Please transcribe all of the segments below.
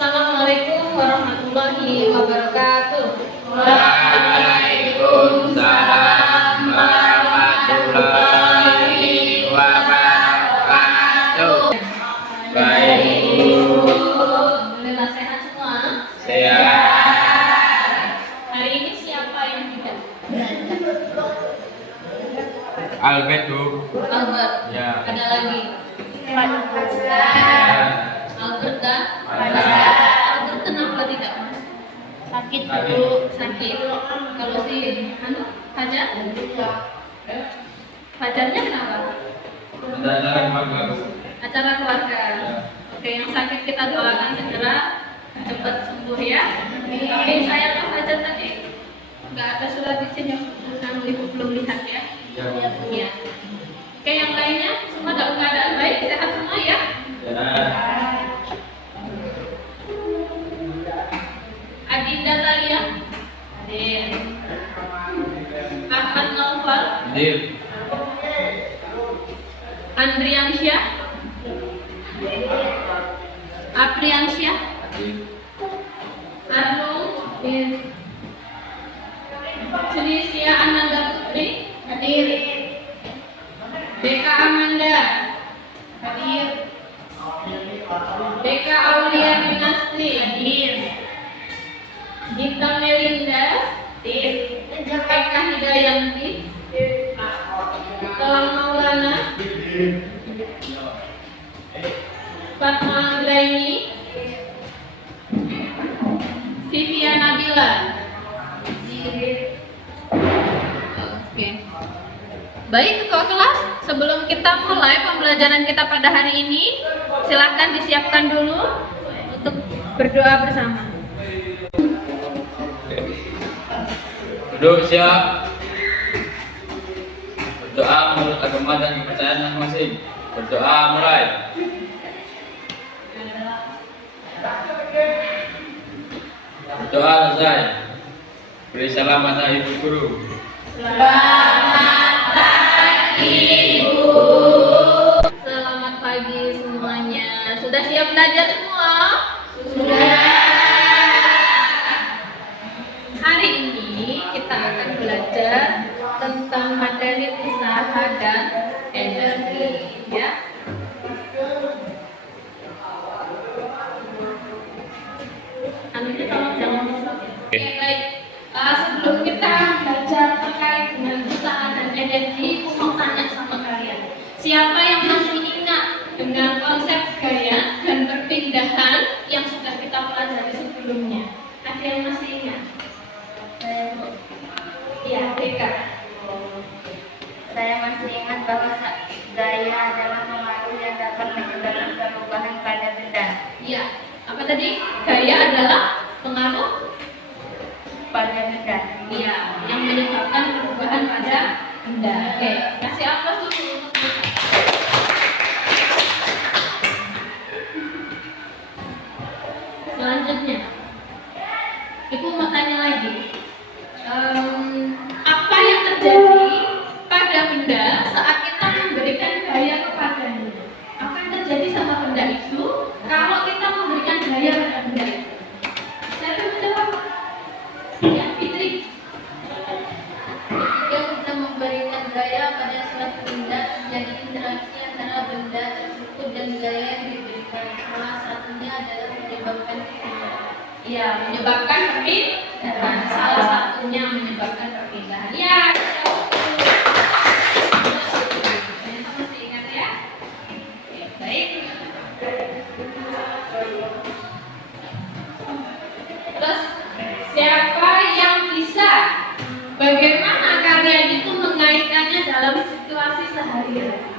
Assalamualaikum warahmatullahi wabarakatuh. Waalaikumsalam warahmatullahi wabarakatuh. Baik, Alhamdulillah sehat semua. sehat. Hari ini siapa yang tidak? Albert Bu. Albert. Ya. Ada lagi. Albert dan Albert kenapa tidak Mas? Sakit Sakit. dulu. Sakit. Kalau si Fajar? Fajarnya kenapa? Ada lagi bagus. Acara keluarga. Oke, yang sakit kita doakan segera cepat sembuh ya. Oke, saya Pak Fajar tadi nggak ada surat izin yang ibu belum lihat ya. Ya. Oke, yang lainnya semua dalam keadaan baik, sehat semua ya. Adinda Talia, Adin. Ahmad Naufal, Hadir. Andriansyah, Apriansyah, Hadir. Arnul, Celisia Ananda Putri, hadir. Deka Amanda, hadir. Deka Aulia Dinasti, hadir. Gita Melinda, hadir. Eka Hidayanti, Telang Maulana, Fatma Anggraini, Vivia Nabila. Oke. Baik ketua kelas, sebelum kita mulai pembelajaran kita pada hari ini, silahkan disiapkan dulu untuk berdoa bersama. Duduk siap. Berdoa menurut agama dan kepercayaan masing-masing. Berdoa mulai. Berdoa selesai. Beri salam atas ibu guru. Selamat pagi semuanya. Sudah siap belajar semua? Hari ini kita akan belajar tentang materi usaha dan energi, ya. Anunya tolong jangan rusak ya. Oke, baik. Sebelum kita belajar terkait dengan usaha dan energi, aku mau tanya sama kalian. Siapa yang masih ingat dengan konsep gaya dan perpindahan yang sudah kita pelajari sebelumnya? Ada yang masih ingat? Ya, Deka. Saya masih ingat bahwa gaya adalah pengaruh yang dapat menyebabkan perubahan pada benda. Iya. Apa tadi? Gaya adalah pengaruh Pada benda. iya yang menyebabkan perubahan pada benda. Oke, kasih aplaus dulu untuk Deka. Selanjutnya, Ibu mau tanya lagi. Apa yang terjadi pada benda saat kita memberikan gaya kepadanya? Apa yang terjadi sama benda itu kalau kita memberikan gaya pada benda itu? Siapa yang menjawab? Ya, Fitri. Ketika kita memberikan gaya pada suatu benda, terjadi interaksi antara benda tersebut dan gaya yang diberikan. Salah satunya adalah menyebabkan perpindahan. Ya, menyebabkan perpindahan. Salah satunya menyebabkan perpindahan. Ya, ternyata masih ingat ya? Oke, baik. Terus, siapa yang bisa? Bagaimana kalian itu mengaitkannya dalam situasi sehari-hari?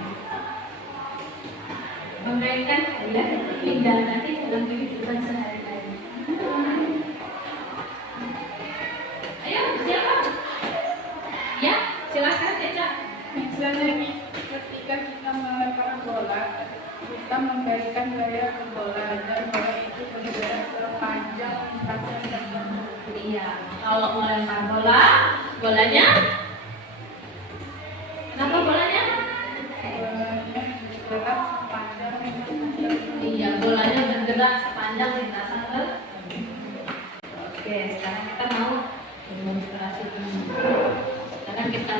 Mengaitkan gaya dan perpindahan nanti dalam kehidupan sehari-hari. Ayo, siapa? Ya, silahkan Eca. Misalnya ketika kita melempar bola, kita memberikan gaya ke bola dan bola itu bergerak sepanjang lintasan tertentu. Iya, kalau melempar bola, bolanya? Kenapa bolanya? Bolanya bergerak sepanjang lintasan tertentu. Iya, bolanya bergerak sepanjang lintasan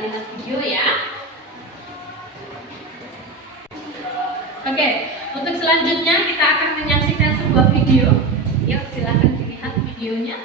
lihat video ya. Oke, untuk selanjutnya kita akan menyaksikan sebuah video. Yuk, silahkan dilihat videonya.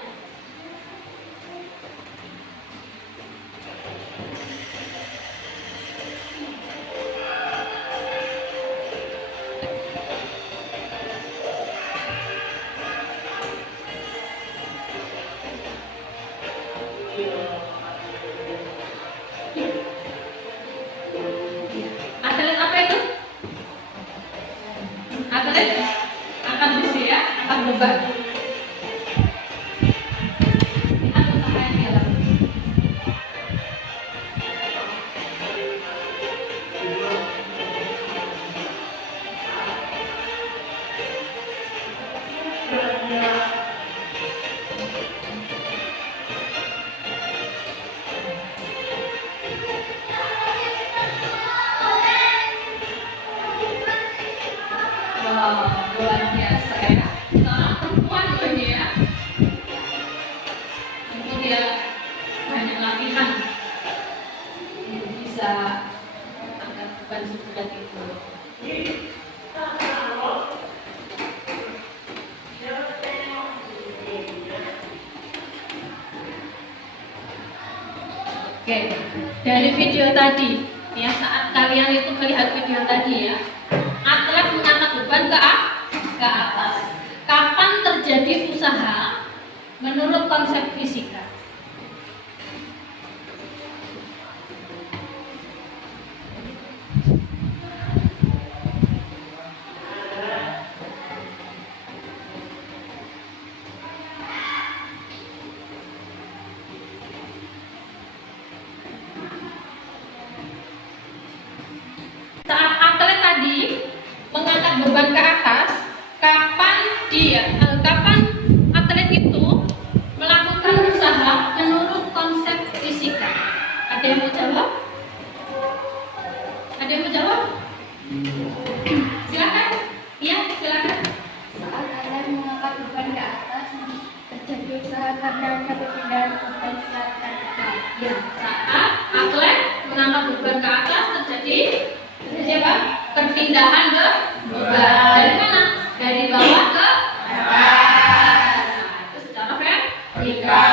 Atlet apa itu? Atlet angkat besi ya, angkat beban. Lihat usaha yang dia lakukan. Wow, luar biasa ya. Seorang perempuan loh ini ya. Tentu dia banyak latihan untuk bisa angkat beban seberat itu. Oke, dari video tadi ya, saat kalian itu melihat video tadi ya, atlet mengangkat beban ke atas. Kapan terjadi usaha menurut konsep fisika? Saat atlet tadi mengangkat beban ke atas, kapan atlet itu melakukan usaha menurut konsep fisika? Ada yang mau jawab? Ada yang mau jawab? Silakan. Iya, silakan. Saat atlet mengangkat beban ke atas, terjadi usaha karena ada perpindahan beban saat tertekan. Ya, saat atlet mengangkat beban ke atas terjadi apa? Perpindahan beban. Dari mana? Dari bawah ke atas. Itu secara vertikal.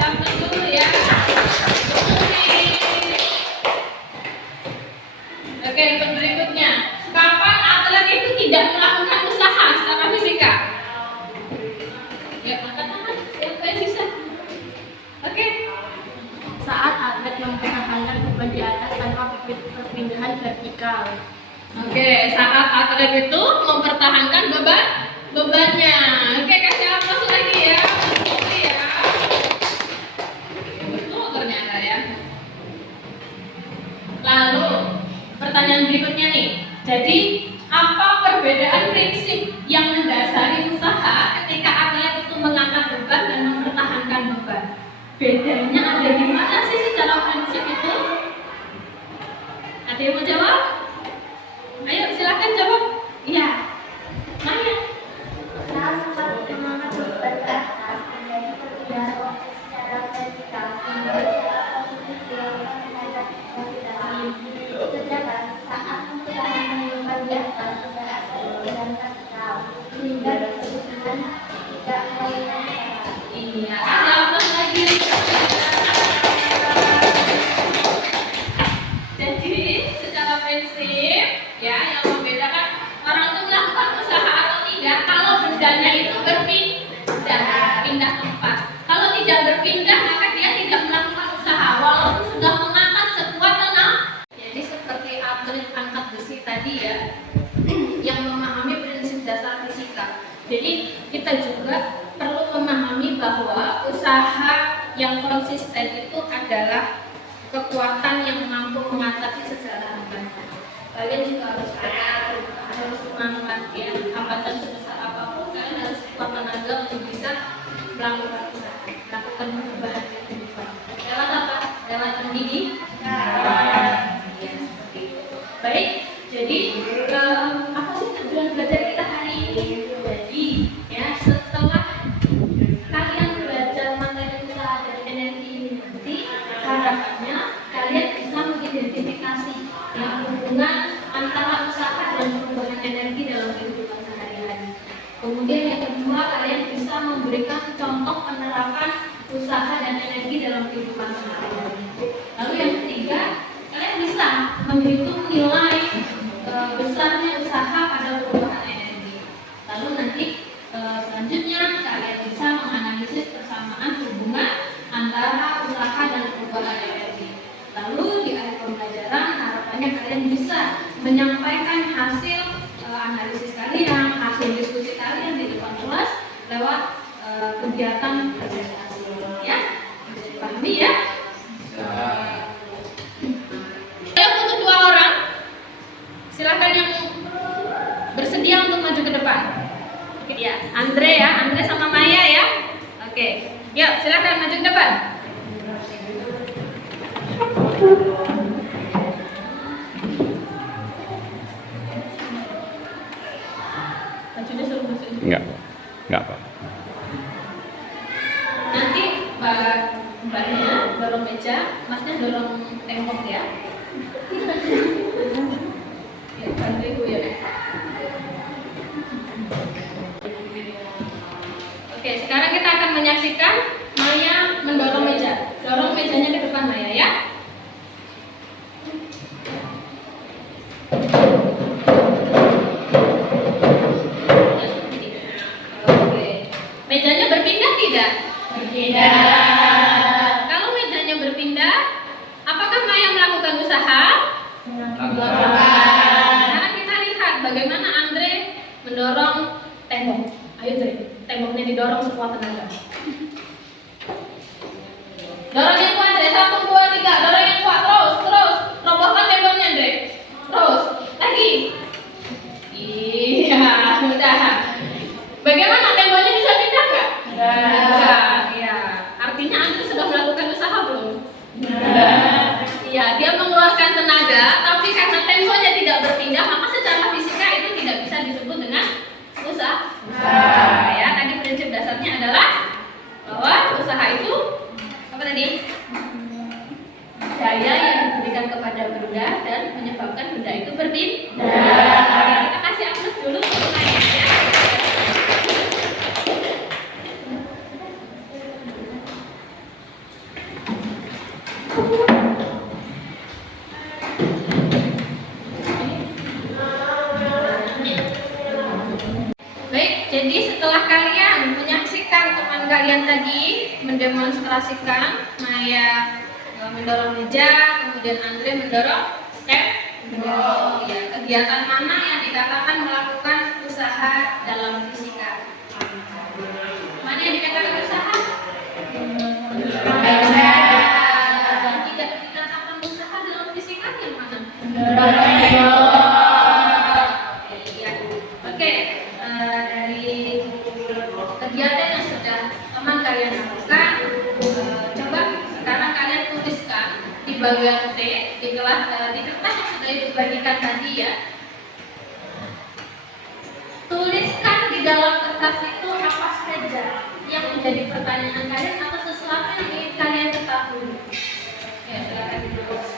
Catat dulu ya. Oke, untuk berikutnya. Kapan atlet itu tidak melakukan usaha secara fisika? Ya, angkat tangan. Siapa yang bisa? Oke. Saat atlet mempertahankan beban di atas tanpa perpindahan vertikal. Oke, saat atlet itu mempertahankan bebannya. Oke, kasih aplaus lagi ya. Betul ya. Betul ternyata ya. Lalu pertanyaan berikutnya nih. Jadi apa perbedaan prinsip yang mendasari usaha ketika atlet itu mengangkat beban dan mempertahankan beban? Bedanya ada di mana sih secara prinsip itu? Ada yang mau jawab? Ayo silakan jawab. Iya. Maya. Saat mengangkat beban ke atas, terjadi perpindahan objek secara vertikal sehingga jarak positif dilakukan terhadap gravitasi. Sedangkan saat mempertahankan beban di atas, tidak ada perpindahan vertikal sehingga disebut dengan tidak melakukan usaha. Iya. Kasih aplaus lagi. Jadi secara prinsip ya, yang membedakan orang itu melakukan usaha atau tidak kalau bendanya itu pindah tempat. Kalau tidak berpindah maka dia tidak melakukan usaha walaupun sudah mengangkat sekuat tenang. Jadi seperti atlet angkat besi tadi ya, yang memahami prinsip dasar fisika. Jadi kita juga perlu memahami bahwa usaha yang konsisten itu adalah kekuatan yang mampu mengatasi segala hambatan. Kalian juga harus semangat ya, hambatan sebesar apapun kalian harus kuat tenaga untuk bisa melakukan usaha, melakukan perubahan kehidupan. Lewat apa? Lewat pendidikan. Ya, seperti itu. Baik, jadi apa sih tujuan belajar kita hari ini? Jadi ya, setelah kalian belajar materi usaha dan energi ini nanti, harapannya kalian menghitung nilai besarnya usaha pada perubahan energi. Lalu nanti selanjutnya kalian bisa menganalisis persamaan hubungan antara usaha dan perubahan energi. Lalu di akhir pembelajaran harapannya kalian bisa menyampaikan hasil analisis kalian, hasil diskusi kalian di depan kelas lewat kegiatan presentasi. Ya, bisa dipahami ya? Saya butuh 2 orang. Silakan yang bersedia untuk maju ke depan. Oke, ya, Andre sama Maya ya. Oke, yuk silakan maju ke depan. Majunya suruh masuk. Enggak Pak. Nanti mbaknya dorong meja, masnya dorong tembok ya. Ya, bantu ibu ya. Oke, sekarang kita akan menyaksikan Maya mendorong meja. Dorong mejanya ke depan Maya ya. Oke. Mejanya berpindah tidak? Berpindah. Kalau mejanya berpindah, apakah Maya melakukan usaha? Sekarang kita lihat bagaimana Andre mendorong tembok. Ayo Andre, temboknya didorong sekuat tenaga. Dorong yang kuat Andre, 1, 2, 3. Dorong yang kuat, terus. Robohkan temboknya Andre. Terus, lagi. Iya, udah. Bagaimana temboknya bisa pindah nggak? Bisa. Iya. Artinya Andre sudah melakukan usaha belum? Iya, dia mengeluarkan tenaga, tapi karena temboknya tidak berpindah, maka secara fisika itu tidak bisa disebut dengan usaha. Ya, tadi prinsip dasarnya adalah bahwa usaha itu apa tadi? Daya yang diberikan kepada benda dan menyebabkan benda itu berpindah. Oke, kita kasih akses dulu untuk Maya ya. Baik, jadi setelah kalian menyaksikan teman kalian tadi mendemonstrasikan Maya mendorong meja, kemudian Andre mendorong tembok. Ya, kegiatan mana yang dikatakan melakukan usaha dalam fisika? Mana yang dikatakan usaha? Yang tidak dikatakan usaha dalam fisika yang mana? Oke, dari kegiatan yang sudah teman kalian lakukan, coba sekarang kalian tuliskan di bagian T di kelas di kertas yang sudah ibu bagikan tadi ya. Tuliskan di dalam kertas itu apa saja yang menjadi pertanyaan kalian atau sesuatu yang ingin kalian ketahui. Ya, silakan ditulis.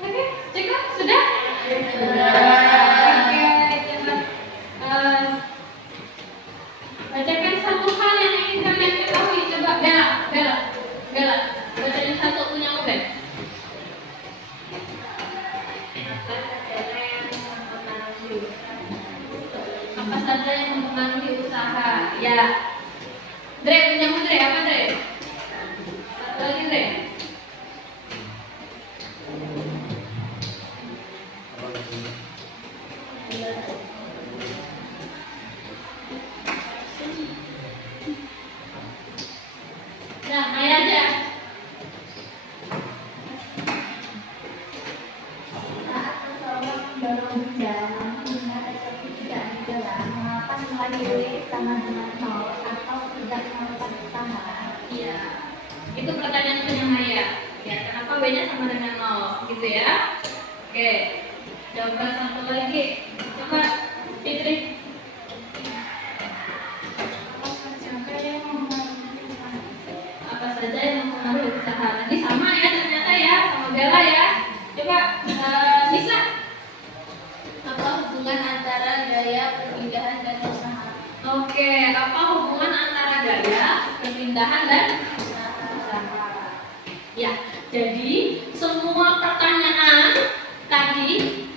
Oke, cukup? Sudah? Sudah. Oke, coba bacakan satu hal yang ingin kalian ketahui. Coba Bella. Bacain satu punya Ubed. Apa saja yang mempengaruhi usaha? Ya. Dre, punya Dre, apa Dre? Satu lagi Dre. Nah, Maya aja. Saat seseorang mendorong benda, namun tetapi tidak digerak, mengapa nilai Y sama dengan 0 atau tidak melakukan usaha? Iya. Itu pertanyaan punya Maya. Ya, kenapa W-nya sama dengan 0 gitu ya? Oke. Coba satu lagi. Coba Fitri. Apa saja yang mempengaruhi usaha? Nanti sama ya ternyata ya, sama Bella ya. Coba Nisa. Apa hubungan antara gaya perpindahan dan usaha? Oke, apa hubungan antara gaya, perpindahan dan usaha? Ya, jadi semua pertanyaan tadi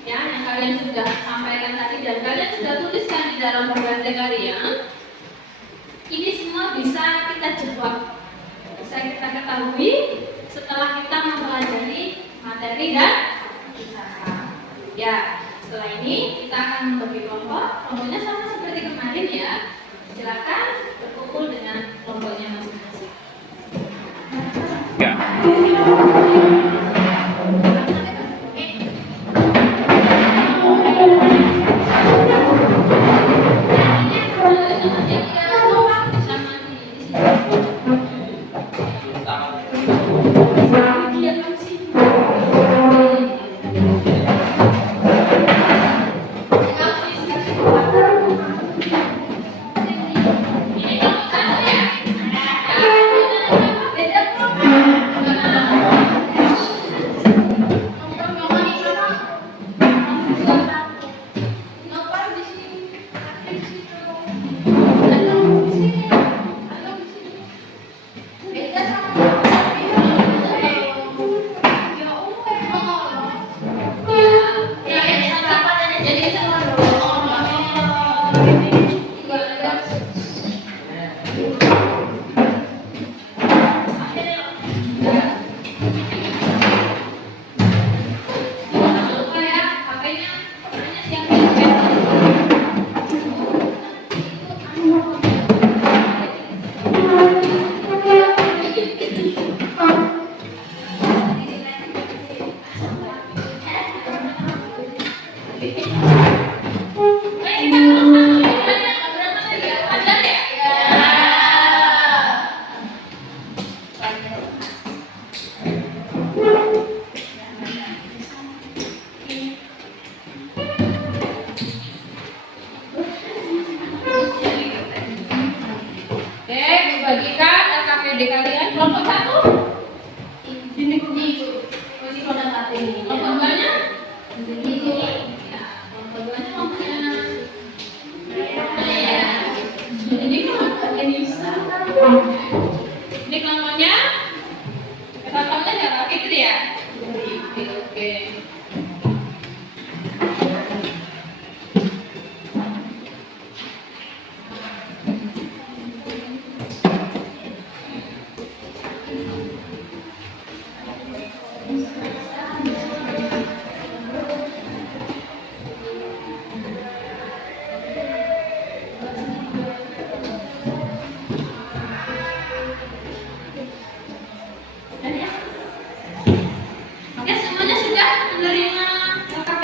ya yang kalian sudah sampaikan tadi dan kalian sudah tuliskan di dalam pembelajaran kalian, ini semua bisa kita jebak, bisa kita ketahui setelah kita mempelajari materi dan usaha. Ya, setelah ini kita akan membagi kelompok. Kelompoknya sama seperti kemarin ya. Silakan berkumpul dengan kelompoknya masing-masing.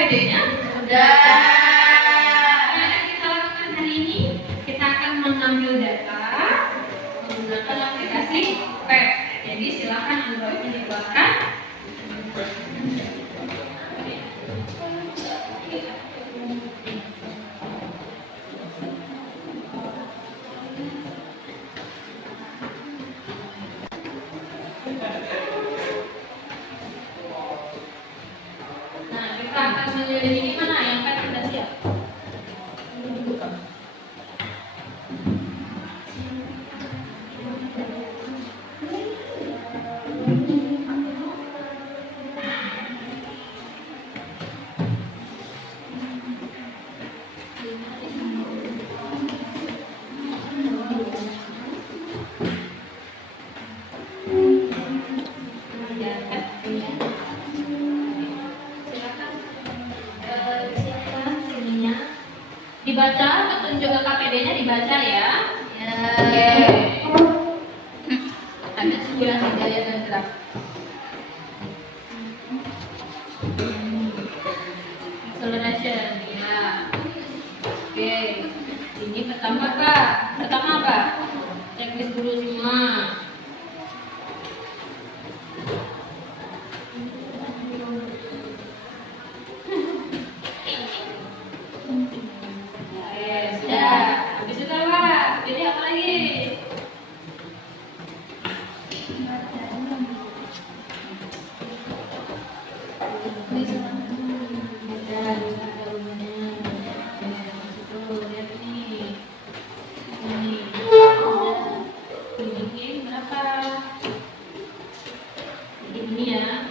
KPD-nya? Sudah. Nah, yang kita lakukan hari ini, kita akan mengambil data menggunakan aplikasi web. Jadi silakan Android dibuatkan. Nah, kita akan menyelidiki mana yang kan sudah siap. Silakan ininya dibaca, petunjuk ke KPD-nya dibaca ya. Oke. Ada 9 gaya dan gerak. Acceleration, ya. Oke. Ini pertama Kak. Pertama apa? Checklist dulu semua. Sudah. Habis itu apa? Jadi apa lagi? Ini ya.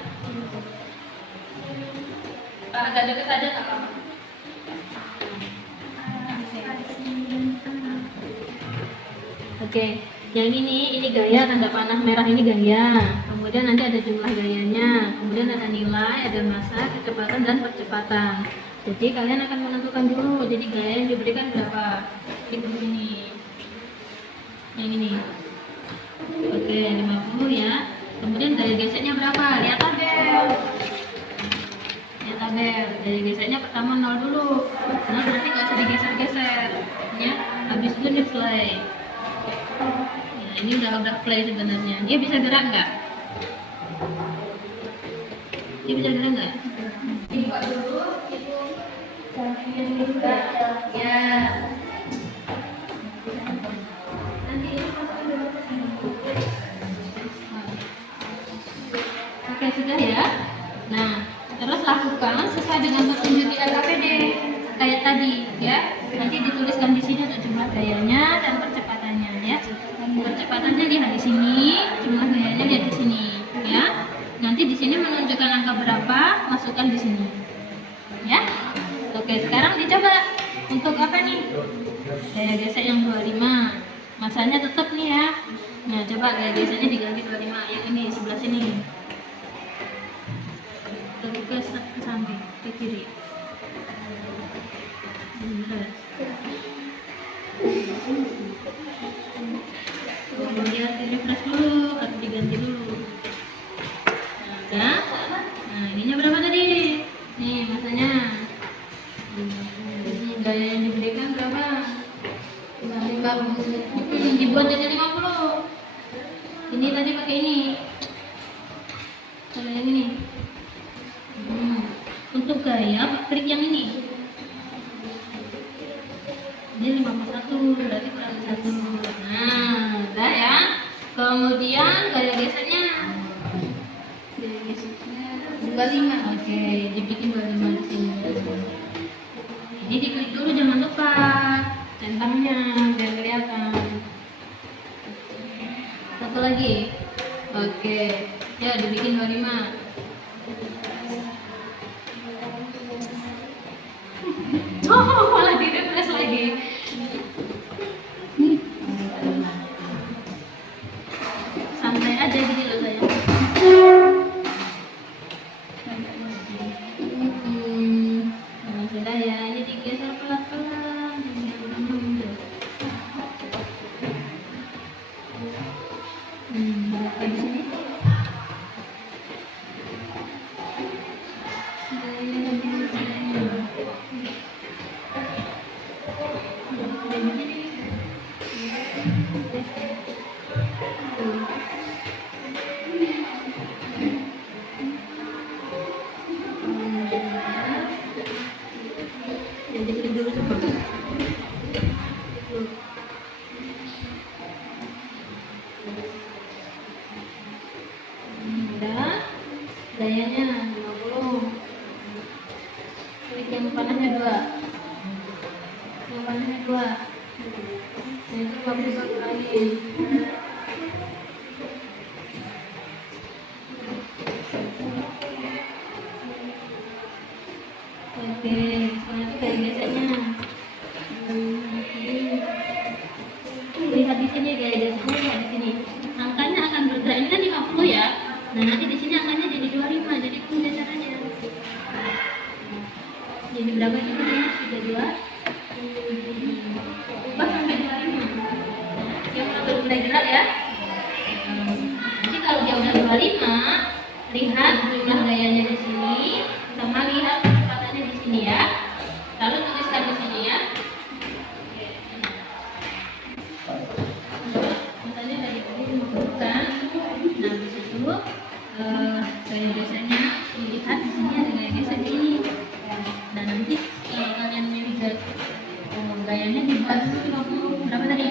Pak agak dekat aja nggak apa-apa. Oke, yang ini gaya, tanda panah merah ini gaya. Kemudian nanti ada jumlah gayanya. Kemudian ada nilai, ada masa, kecepatan dan percepatan. Jadi kalian akan menentukan dulu. Jadi gaya yang diberikan berapa? Klik di sini. Yang ini. Oke, 50 ya. Kemudian gaya geseknya berapa? Lihat tabel. Lihat tabel. Gaya geseknya pertama 0 dulu. 0 berarti nggak usah digeser-geser. Ya. Habis itu di play. Nah, ini udah play sebenarnya. Dia bisa gerak nggak? Dia bisa gerak nggak? Dibuka dulu itu yang dibuka. Ya. Nanti ini masukkan dulu ke sini. Oke, sudah ya. Nah, terus lakukan sesuai dengan petunjuk di KPD kayak tadi ya. Nanti dituliskan di sini untuk jumlah gayanya dan percepatannya ya. Percepatannya lihat di sini, jumlah gayanya lihat di sini ya. Nanti di sini menunjukkan angka berapa, masukkan di sini. Ya. Oke, sekarang dicoba untuk apa nih? Gaya gesek yang 25. Masanya tetap nih ya. Nah, coba gaya geseknya diganti 25 yang ini sebelah sini. Terus ke samping, ke kiri. Kemudian di refresh dulu atau diganti dulu. Nah, udah. Nah, ininya berapa tadi? Nih, masanya. Ini gaya yang diberikan berapa? 50. Dibuat jadi 50. Ini tadi pakai ini. Kalau yang ini. Untuk gaya, klik yang ini. Ini 51, berarti kurang 1. Nah, udah ya. Kemudian gaya geseknya. Gaya geseknya 25. Oke, dibikin 25 di sini. Ini diklik dulu, jangan lupa centangnya biar kelihatan. Satu lagi. Oke, ya dibikin 25. Oh, malah di refresh lagi. Santai aja gini loh sayang. Nah, sudah ya, ini digeser pelan-pelan. Berapa di sini? 50. Klik yang panahnya 2. Yang panahnya 2. Nah, itu 50 lagi. Oke, setelah itu kayak biasanya. Lihat di sini guys, lihat di sini. Angkanya akan bergerak. Ini kan 50 ya. Nah, nanti di sini angkanya jadi 25. Jadi punya caranya. Jadi berapa ini? 32. Ubah sampai 25. Yang mulai gerak ya. Jadi kalau dia udah 25, lihat jumlah gayanya di sini, sama lihat kecepatannya di sini ya. Lalu tuliskan di sini ya. Misalnya dari tadi 50 kan. Nah, di situ gaya biasanya dilihat di sini ada gaya geser ini. Nah, nanti kalau kalian melihat gayanya dibuat 50 berapa tadi?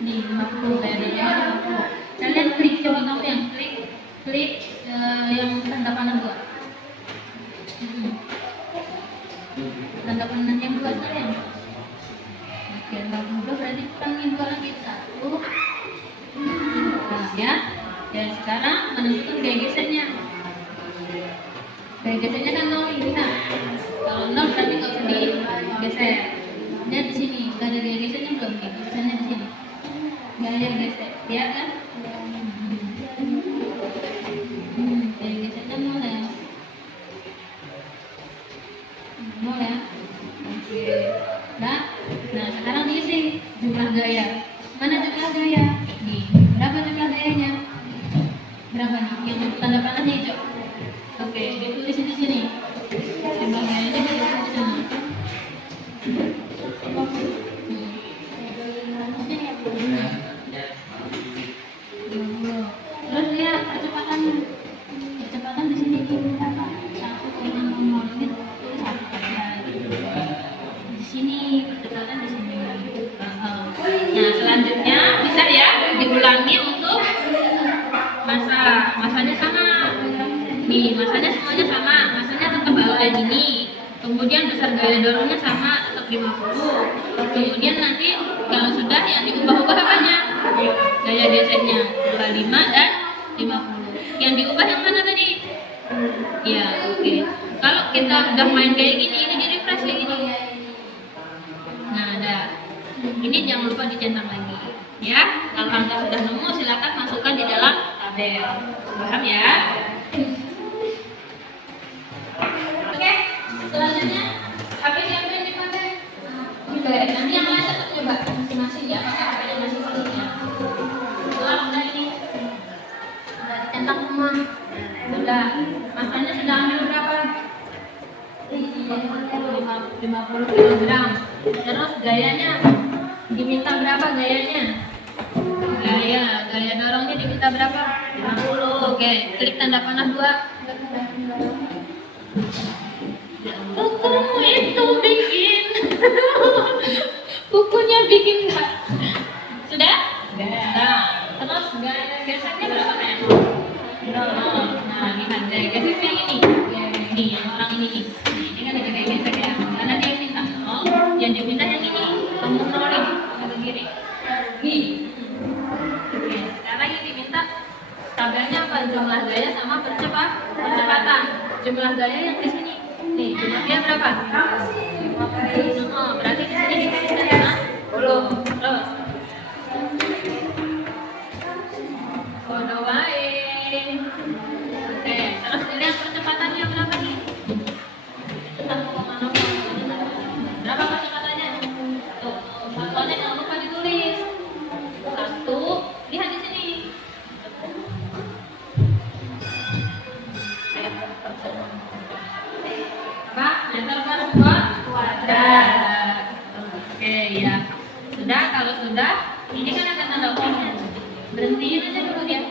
Nih 50 gayanya 50. Kalian klik, coba kamu yang klik yang tanda panah 2. Tanda panah yang 2 kalian. Oke, 50 berarti panggil 2 lagi 1. Nah, ya. Dan sekarang menentukan gaya gesernya. Gaya gesernya kan 0 ini kan. Kalau 0 berarti nggak usah digeser. Lihat di sini, nggak ada gaya gesernya belum? Gesernya di sini. Gaya geser, lihat kan? Gaya gesernya 0 ya. 0 ya. Oke. Nah, sekarang diisi jumlah gaya. Mana jumlah gaya? Nih, berapa jumlah gayanya? Berapa nih? Yang tanda panahnya hijau. Oke, ditulis di sini. Jumlah gayanya ditulis di sana. Terus lihat percepatannya. Percepatan di sini berapa? 1,00 ini tulis 1 saja. Di sini percepatan di sini. Nah, selanjutnya bisa ya diulangi untuk masanya sama. Nih, masanya semuanya sama. Masanya tetap kayak gini. Kemudian besar gaya dorongnya sama, tetap 50. Kemudian nanti kalau sudah yang diubah-ubah apanya? Gaya gesernya 25 dan 50. Yang diubah yang mana tadi? Ya, oke. Kalau kita udah main kayak gini, ini di refresh kayak gini. Nah, ada. Ini jangan lupa dicentang lagi. Ya, kalau Anda sudah nemu silakan masukkan di dalam tabel. Paham ya? Oke, selanjutnya HP siapa yang dipakai? Nanti yang lain tetap coba masing-masing ya, pakai HP-nya masing-masing ya. Udah ini, udah dicentang semua. Sudah, makannya sudah ambil berapa? 50 kg. Terus gayanya diminta berapa gayanya? Gaya dorongnya diminta berapa? 50. Oke, klik tanda panah 2. Bukumu itu bikin bukunya bikin nggak? Sudah? Nah, terus gaya gesernya berapa men? Nah, lihat gaya gesernya yang ini. Ini yang orang ini nih. Ini kan ada gaya geser ya. Karena dia minta 0, yang diminta yang ini. Kamu nolin ke kiri. Nih. Oke, sekarang yang diminta tabelnya apa? Jumlah gaya sama percepatan. Jumlah gaya yang di sini. Nih, jumlah gaya berapa? Berarti di sini dituliskan ya 10. Terus. Kode wae. Oke, terus lihat percepatannya berapa nih? 1,0. Berapa percepatannya? Tuh, satuannya jangan lupa ditulis. 1, lihat di sini. Apa? Meter per kuadrat. Oke ya. Sudah, kalau sudah, ini kan ada tanda plusnya. Berhentiin aja dulu dia.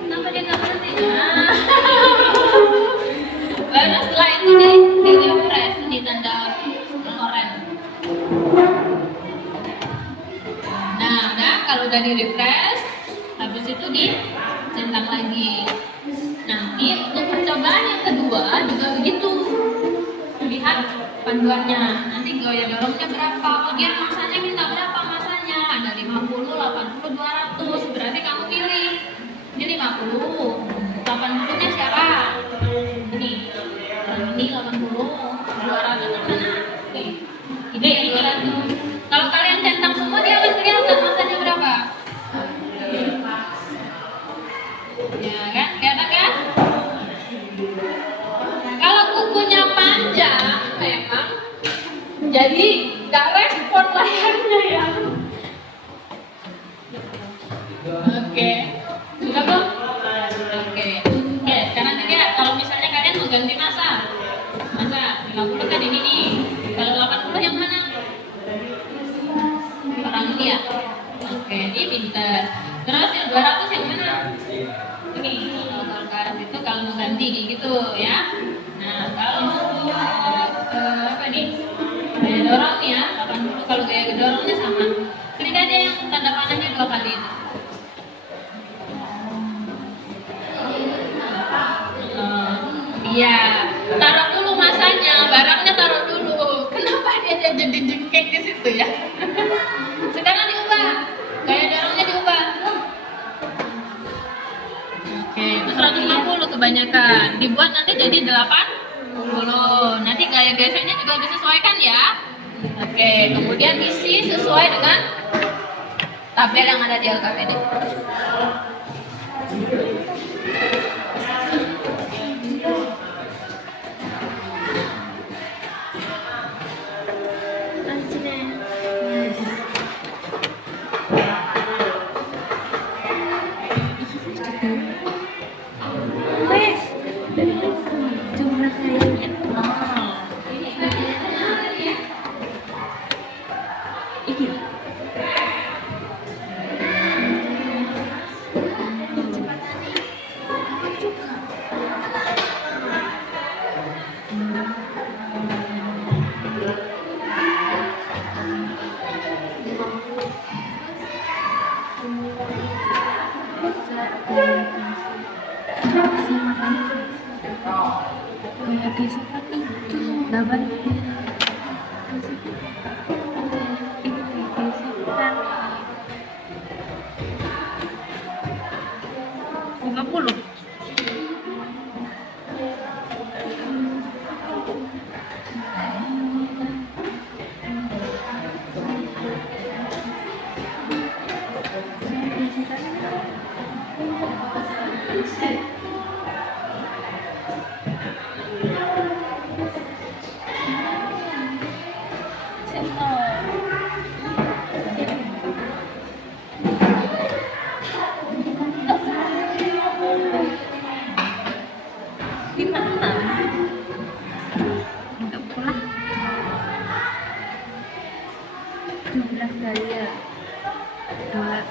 Kenapa dia nggak berhenti? Nah. Baru setelah itu di refresh di tanda oren. Nah, udah kalau udah di refresh, habis itu dicentang lagi. Nanti untuk percobaan yang 2 juga begitu. Lihat panduannya. Nanti gaya dorongnya berapa? Kemudian masanya minta berapa masanya? Ada 50, 80, 200. Berarti kamu pilih. Ini 50. 80-nya siapa? Ini. Ini 80. 200 yang mana? Ini ya 200. Kalau kalian centang semua dia akan kelihatan masanya berapa. Ya kan? Kelihatan kan? Kalau kukunya panjang memang jadi gak respon layarnya ya. Oke. Sudah belum? Oke. Oke, sekarang juga kalau misalnya kalian mau ganti masa 50 kan ini nih. Kalau 80 yang mana? Orang ini ya? Oke, ini pinter. Terus yang 200 yang mana? Ini. Kalau ke arah situ kalau mau ganti kayak gitu ya. Nah, kalau apa nih? Gaya dorong ya, 80. Kalau gaya dorongnya sama. Klik aja yang tanda panahnya 2 kali itu. Iya, taruh dulu masanya, barangnya taruh dulu. Kenapa dia jadi jengkek di situ ya? Sekarang diubah, gaya dorongnya diubah. Oke, itu 150 kebanyakan. Dibuat nanti jadi 80. Nanti gaya geseknya juga disesuaikan ya. Oke, kemudian isi sesuai dengan tabel yang ada di LKPD. Jumlah kayaknya iki kayak gesekan itu dapat gesekan 50. Gimana? Enggak pulang. Jumlah gaya 2.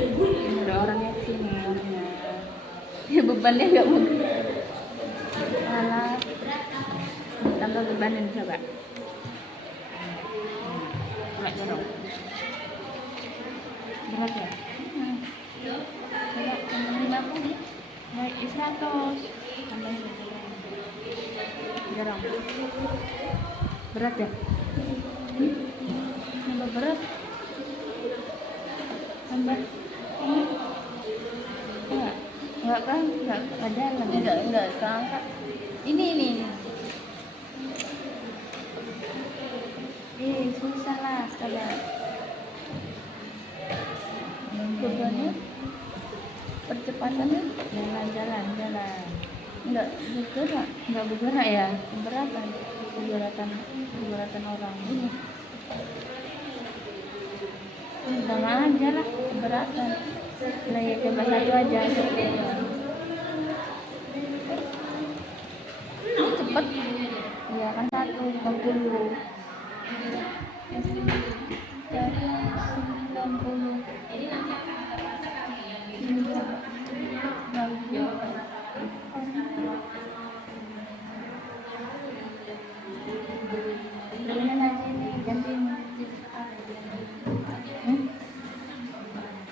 Ada orangnya di sini orangnya. Ya bebannya nggak mau. Alah, tambah bebanin coba. Berat dorong. Berat ya? Berat, tambah 50. Naik 100. Tambah 50. Dorong. Berat ya? Tambah berat. Tambah. Enggak kan? Enggak jalan. Enggak keangkat. Ini. Susah lah sabar. Bebannya percepatannya jalan. Enggak bergerak ya. Keberatan orang ini. Sama aja lah keberatan. Nah ya coba satu aja. Cepet. Iya kan 150. Dari 90. Jadi nanti akan ada rasa kali ya. Ini nanti nih ganti.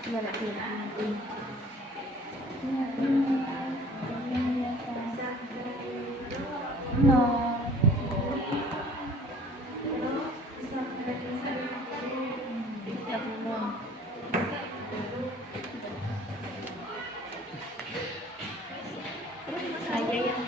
Balik dulu. No. Saya yang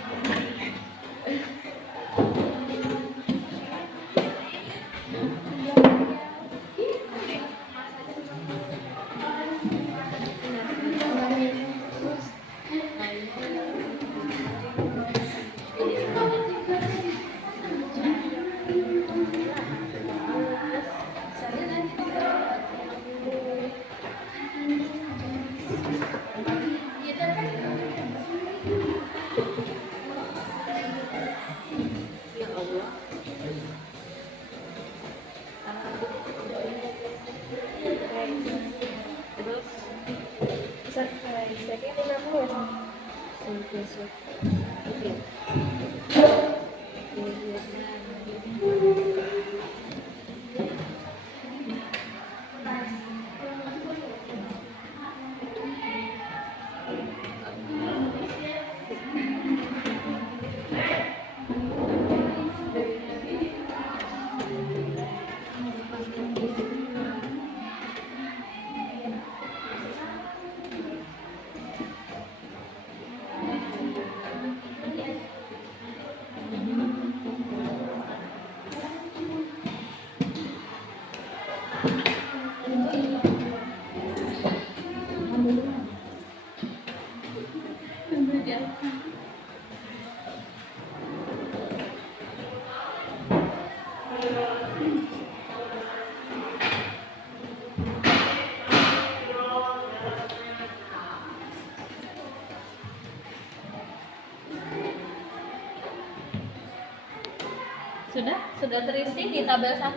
Sudah terisi di tabel 1?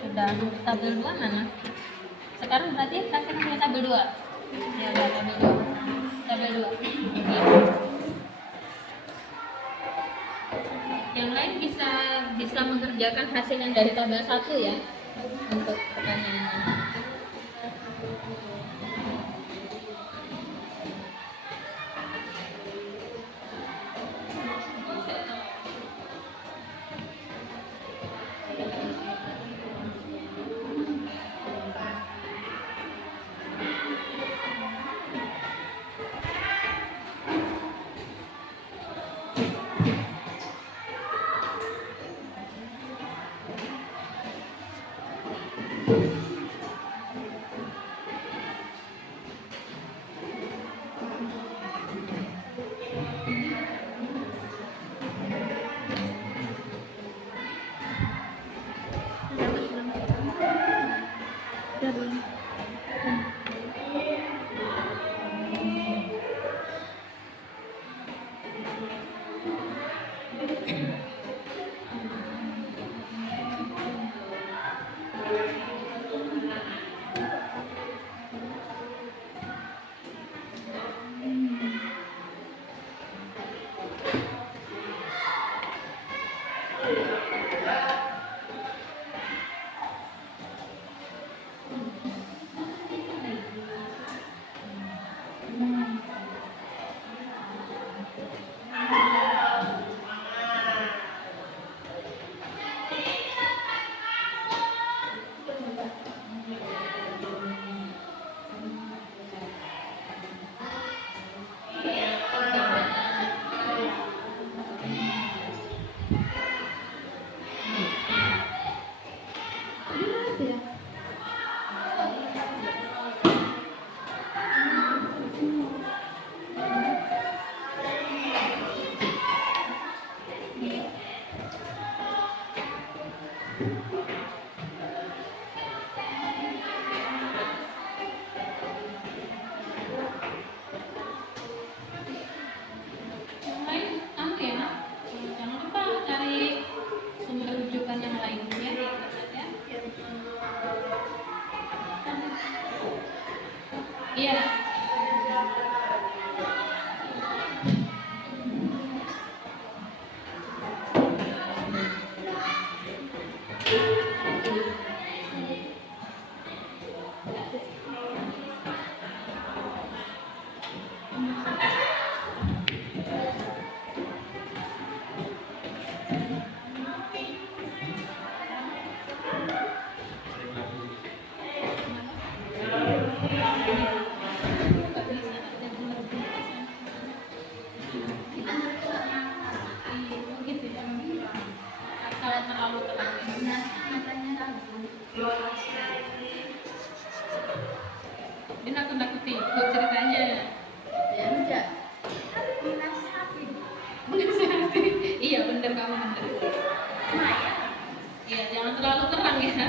Sudah. Tabel 2 mana? Sekarang berarti kita punya tabel 2. Ya udah tabel 2. Tabel 2. Yang lain bisa mengerjakan hasil yang dari tabel 1 ya untuk pertanyaannya. Iya. Gitu ya. Kalau terlalu terang. Matanya ragu. Dia nakut-nakuti ikut ceritanya. Ya enggak. Menasihati. Menasihati. Iya bener, kamu bener. Maya. Iya, jangan terlalu terang ya.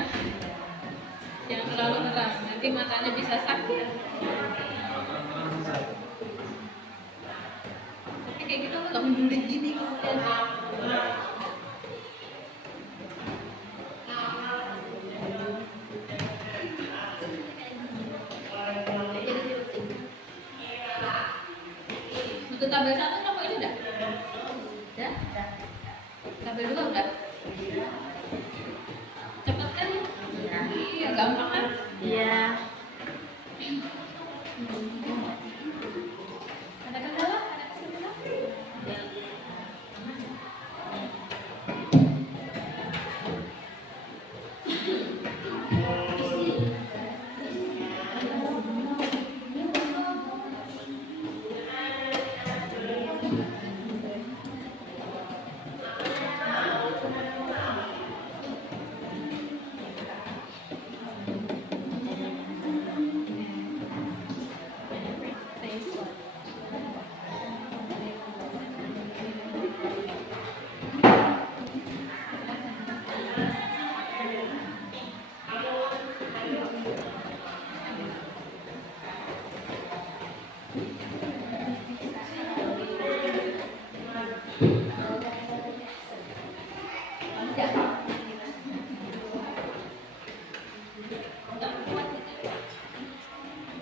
Jangan terlalu terang, nanti matanya bisa sakit. Tapi kayak gitu nggak menjulit gini kemudian. Untuk tabel 1 kamu ini udah? Udah? Tabel 2 udah? Cepet kan? Iya, gampang kan? Iya. Ada kendala? Ada kesulitan?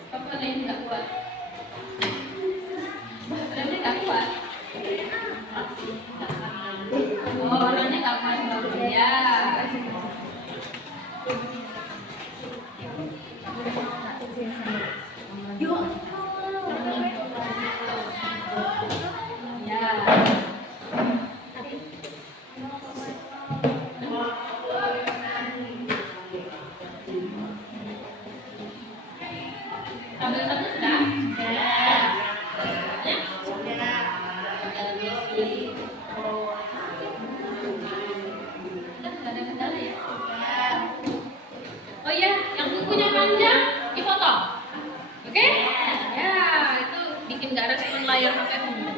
Papa lain nggak kuat. Orangnya nggak kuat. Oh, orangnya nggak kuat. Ya. Yuk. Ya. Tabel 1 sudah? Sudah. Ya? Nggak ada kendala ya? Oh iya, yang bukunya panjang dipoto. Oke? Ya, itu bikin nggak respon layar HP-mu.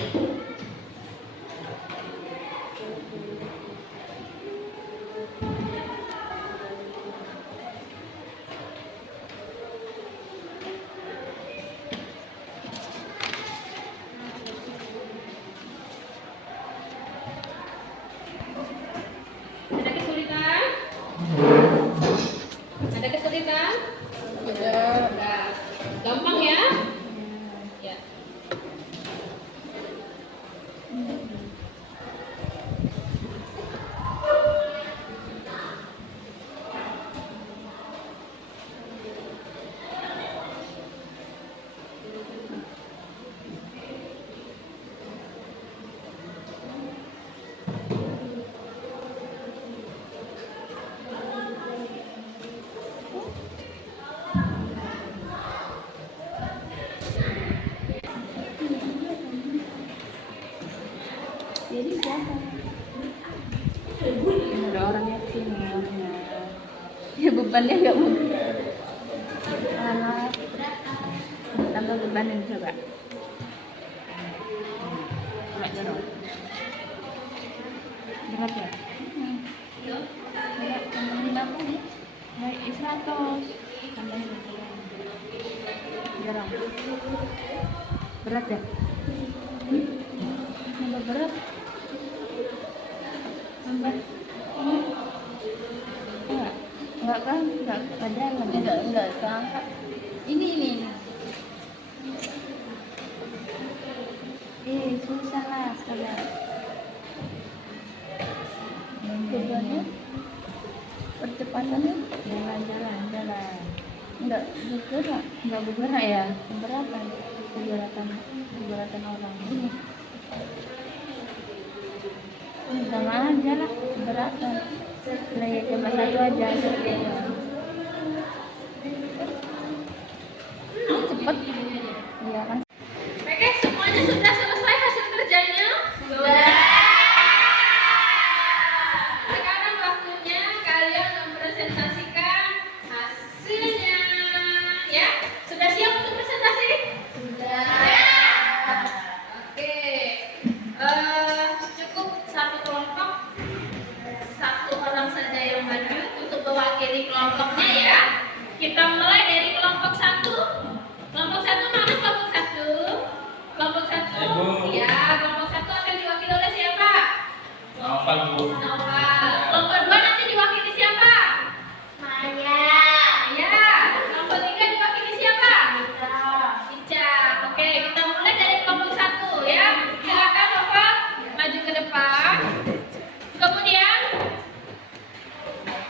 Ada kesulitan? Ada kesulitan? Tidak. Nah, gampang ya? Ya. Jadi siapa? Ada orang yakin orangnya. Ya bebannya nggak mau. Anak. Tambah bebanin coba. Coba dorong. Berat ya? Berat. Tambahin apa nih? Naik 100. Tambahin. Dorong. Berat ya? Tambah berat. Tambah. Enggak kan? Enggak jalan. Enggak keangkat. Ini. Susah lah sabar. Bebannya percepatannya jalan. Enggak bergerak ya. Keberatan orang ini. Sama aja lah, keberatan. Nah ya coba satu aja. Cepet. Iya kan. Oke, semuanya sudah selesai hasil kerjanya? Sudah. Sekarang waktunya kalian mempresentasikan hasilnya. Ya, sudah siap untuk presentasi? Sudah. Oke. Cukup satu kelompok, satu orang saja yang maju untuk mewakili kelompoknya ya. Kita mulai dari kelompok satu. Kelompok satu mana kelompok satu? Kelompok satu. Ibu. Ya, kelompok satu akan diwakili oleh siapa? Novel, Bu. Noval. Kelompok dua nanti diwakili siapa? Maya. Ya. Kelompok tiga diwakili siapa? Ica. Oke, kita mulai dari kelompok satu ya. Silakan Noval maju ke depan. Kemudian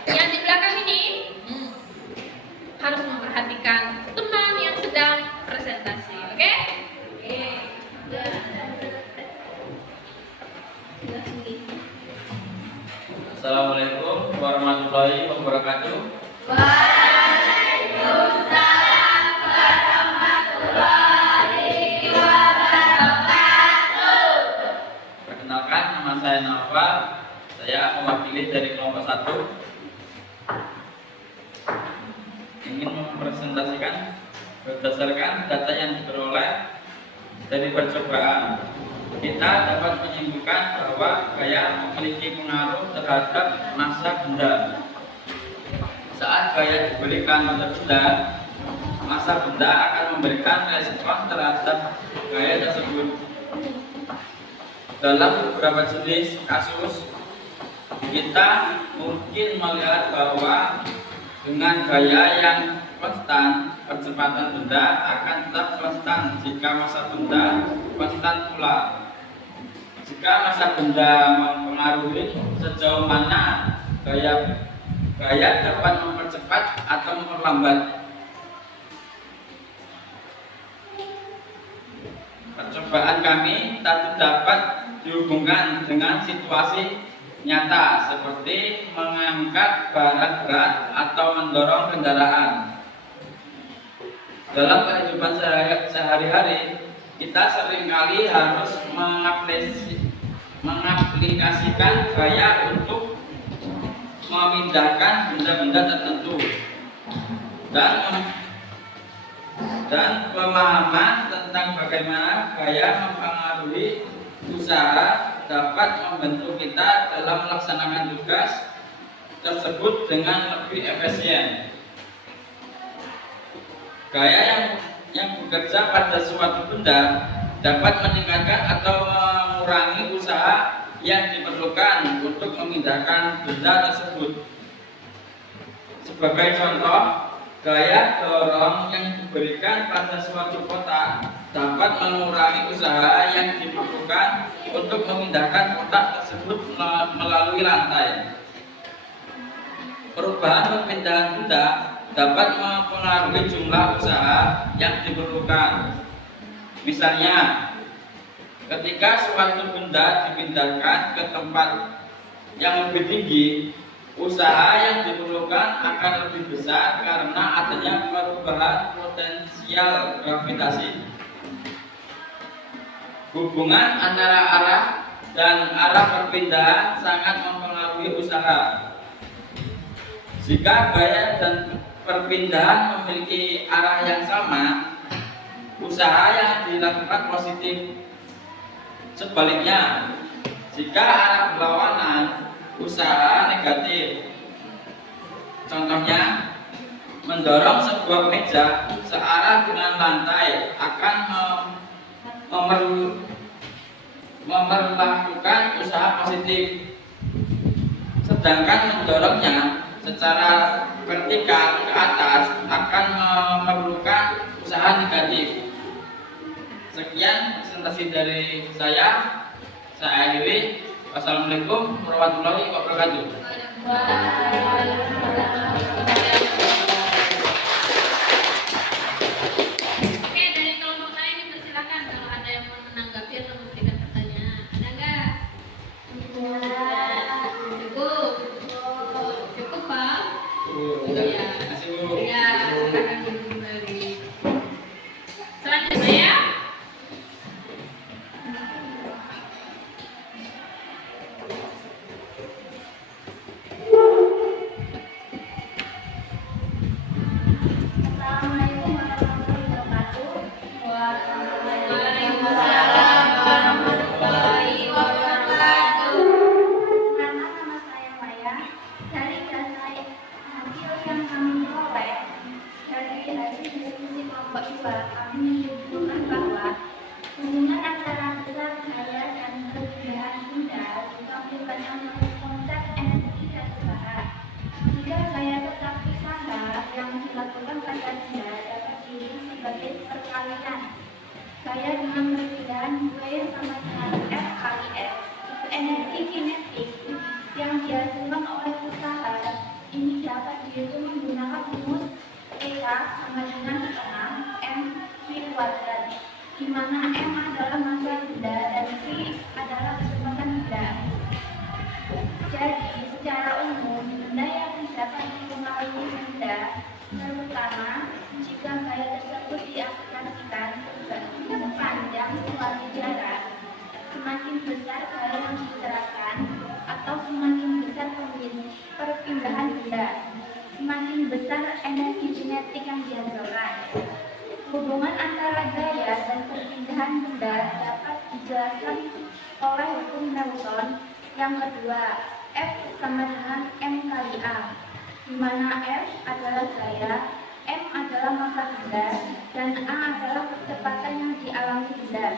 yang di belakang ini harus memperhatikan teman yang sedang presentasi, oke? Assalamualaikum warahmatullahi wabarakatuh. Perkenalkan, nama saya Noval. Saya mewakili dari kelompok 1. Ingin mempresentasikan berdasarkan data yang diperoleh dari percobaan. Kita dapat menyimpulkan bahwa gaya memiliki pengaruh terhadap massa benda. Saat gaya diberikan pada benda, massa benda akan memberikan respon terhadap gaya tersebut. Dalam beberapa jenis kasus, kita mungkin melihat bahwa dengan gaya yang konstan, percepatan benda akan tetap konstan jika massa benda konstan pula. Jika massa benda mempengaruhi sejauh mana gaya dapat mempercepat atau memperlambat. Percobaan kami tadi dapat dihubungkan dengan situasi nyata seperti mengangkat barang berat atau mendorong kendaraan. Dalam kehidupan sehari-hari, kita seringkali harus mengaplikasikan gaya untuk memindahkan benda-benda tertentu dan dan pemahaman tentang bagaimana gaya mempengaruhi usaha dapat membantu kita dalam melaksanakan tugas tersebut dengan lebih efisien. Gaya yang bekerja pada suatu benda dapat meningkatkan atau mengurangi usaha yang diperlukan untuk memindahkan benda tersebut. Sebagai contoh, gaya dorong yang diberikan pada suatu kotak dapat mengurangi usaha yang diperlukan untuk memindahkan kotak tersebut melalui lantai. Perubahan pemindahan benda dapat mempengaruhi jumlah usaha yang diperlukan. Misalnya, ketika suatu benda dipindahkan ke tempat yang lebih tinggi, usaha yang diperlukan akan lebih besar karena adanya perubahan potensial gravitasi. Hubungan antara arah dan arah perpindahan sangat mempengaruhi usaha. Jika gaya dan perpindahan memiliki arah yang sama, usaha yang dilakukan positif. Sebaliknya, jika arah berlawanan, usaha negatif. Contohnya, mendorong sebuah meja searah dengan lantai akan memperlakukan usaha positif, sedangkan mendorongnya secara vertikal ke atas akan memerlukan usaha negatif. Sekian presentasi dari saya akhiri. Wassalamualaikum warahmatullahi wabarakatuh. Oke, dari kelompok lain dipersilakan kalau ada yang mau menanggapi atau memberikan pertanyaan. Ada nggak? Cukup. Cukup, Pak? Iya. Ya, silakan duduk kembali. Selanjutnya ya. Assalamualaikum warahmatullahi wabarakatuh. Waalaikumsalam warahmatullahi wabarakatuh. Nama saya Maya. Dari data hasil yang kami peroleh dari hasil diskusi kelompok 2, kami menyimpulkan bahwa hubungan antara besar gaya dan perpindahan benda dikaitkan oleh konsep energi dan usaha. Jika gaya tetap usaha yang dilakukan pada benda dapat dilihat sebagai perkalian. Gaya dengan perpindahan V sama dengan F kali S. Energi kinetik yang dihasilkan oleh usaha ini dapat dihitung menggunakan rumus EK sama dengan setengah mv kuadrat, di mana m adalah massa benda dan v adalah kecepatan benda. Jadi, secara umum, benda yang dapat dipengaruhi benda, terutama jika gaya tersebut diaplikasikan sepanjang suatu jarak, semakin besar gaya yang diterapkan atau semakin besar perpindahan benda, semakin besar energi kinetik yang dihasilkan. Hubungan antara gaya dan perpindahan benda dapat dijelaskan oleh hukum Newton yang kedua, F sama dengan M kali A, di mana F adalah gaya, M adalah massa benda, dan A adalah kecepatan yang dialami benda.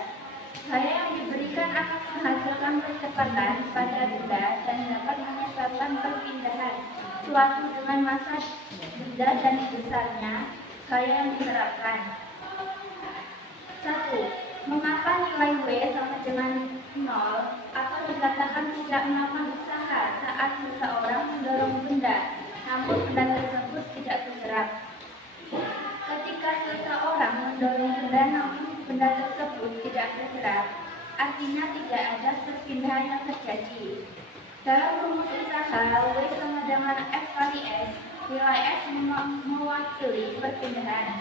Gaya yang diberikan akan menghasilkan kecepatan pada benda dan dapat menyebabkan perpindahan suatu dengan massa benda dan besarnya gaya yang diterapkan. 1. Mengapa nilai W sama dengan 0 atau dikatakan tidak melakukan usaha saat seseorang mendorong benda, namun benda tersebut tidak bergerak? Ketika seseorang mendorong benda namun benda tersebut tidak bergerak, artinya tidak ada perpindahan yang terjadi. Dalam rumus usaha, W sama dengan F kali S, nilai S mewakili perpindahan.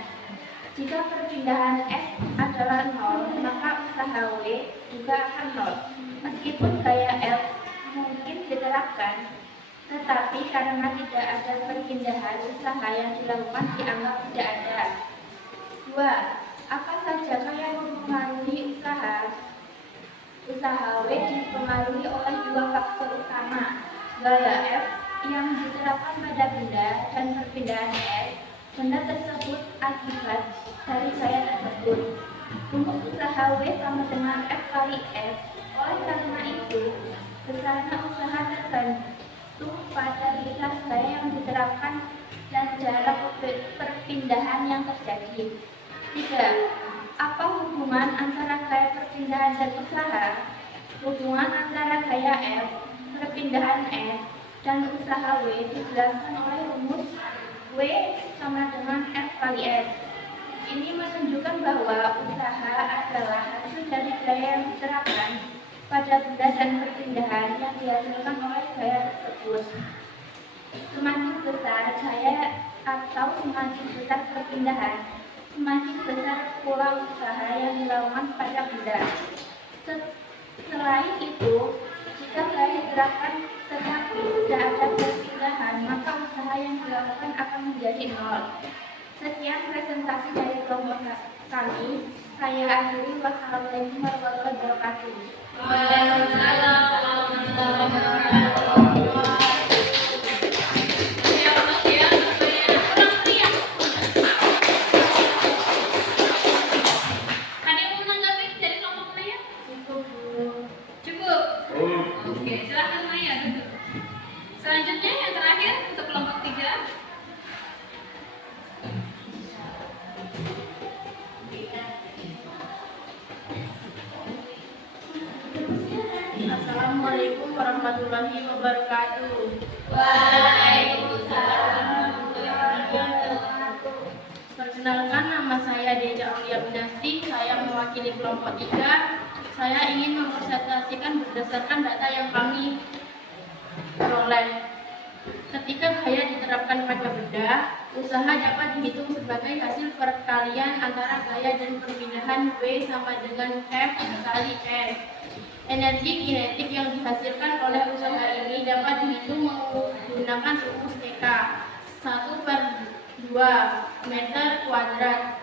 Jika perpindahan S adalah 0, maka usaha W juga akan 0. Meskipun gaya F mungkin diterapkan, tetapi karena tidak ada perpindahan, usaha yang dilakukan dianggap tidak ada. 2. Apa saja yang mempengaruhi usaha? Usaha W dipengaruhi oleh dua faktor utama, gaya F yang diterapkan pada benda dan perpindahan S. Benda tersebut akibat dari gaya tersebut. Rumus usaha W sama dengan F kali S. Oleh karena itu, besarnya usaha tergantung pada besar gaya yang diterapkan dan jarak perpindahan yang terjadi. 3. Apa hubungan antara gaya perpindahan dan usaha? Hubungan antara gaya F, perpindahan S, dan usaha W dijelaskan oleh rumus W sama dengan F kali S. Ini menunjukkan bahwa usaha adalah hasil dari gaya yang diterapkan pada benda dan perpindahan yang dihasilkan oleh gaya tersebut. Semakin besar gaya atau semakin besar perpindahan, semakin besar pula usaha yang dilakukan pada benda. Selain itu, jika gaya diterapkan tetapi tidak ada perpindahan, maka usaha yang dilakukan akan menjadi nol. Sekian presentasi dari kelompok kami. Saya akhiri. Wassalamualaikum warahmatullahi wabarakatuh. Waalaikumsalam warahmatullahi wabarakatuh. Ada yang mau menanggapi dari kelompok Maya? Cukup. Oke, silakan Maya duduk. Selanjutnya yang terakhir untuk kelompok 3. Assalamualaikum warahmatullahi wabarakatuh. Waalaikumsalam. Perkenalkan, nama saya Deja Aulia Binasti. Saya mewakili kelompok 3. Saya ingin mempresentasikan berdasarkan data yang kami peroleh. Ketika gaya diterapkan pada benda, usaha dapat dihitung sebagai hasil perkalian antara gaya dan perpindahan W sama dengan F kali S. Energi kinetik yang dihasilkan oleh usaha ini dapat dihitung menggunakan rumus EK 1/2 meter kuadrat,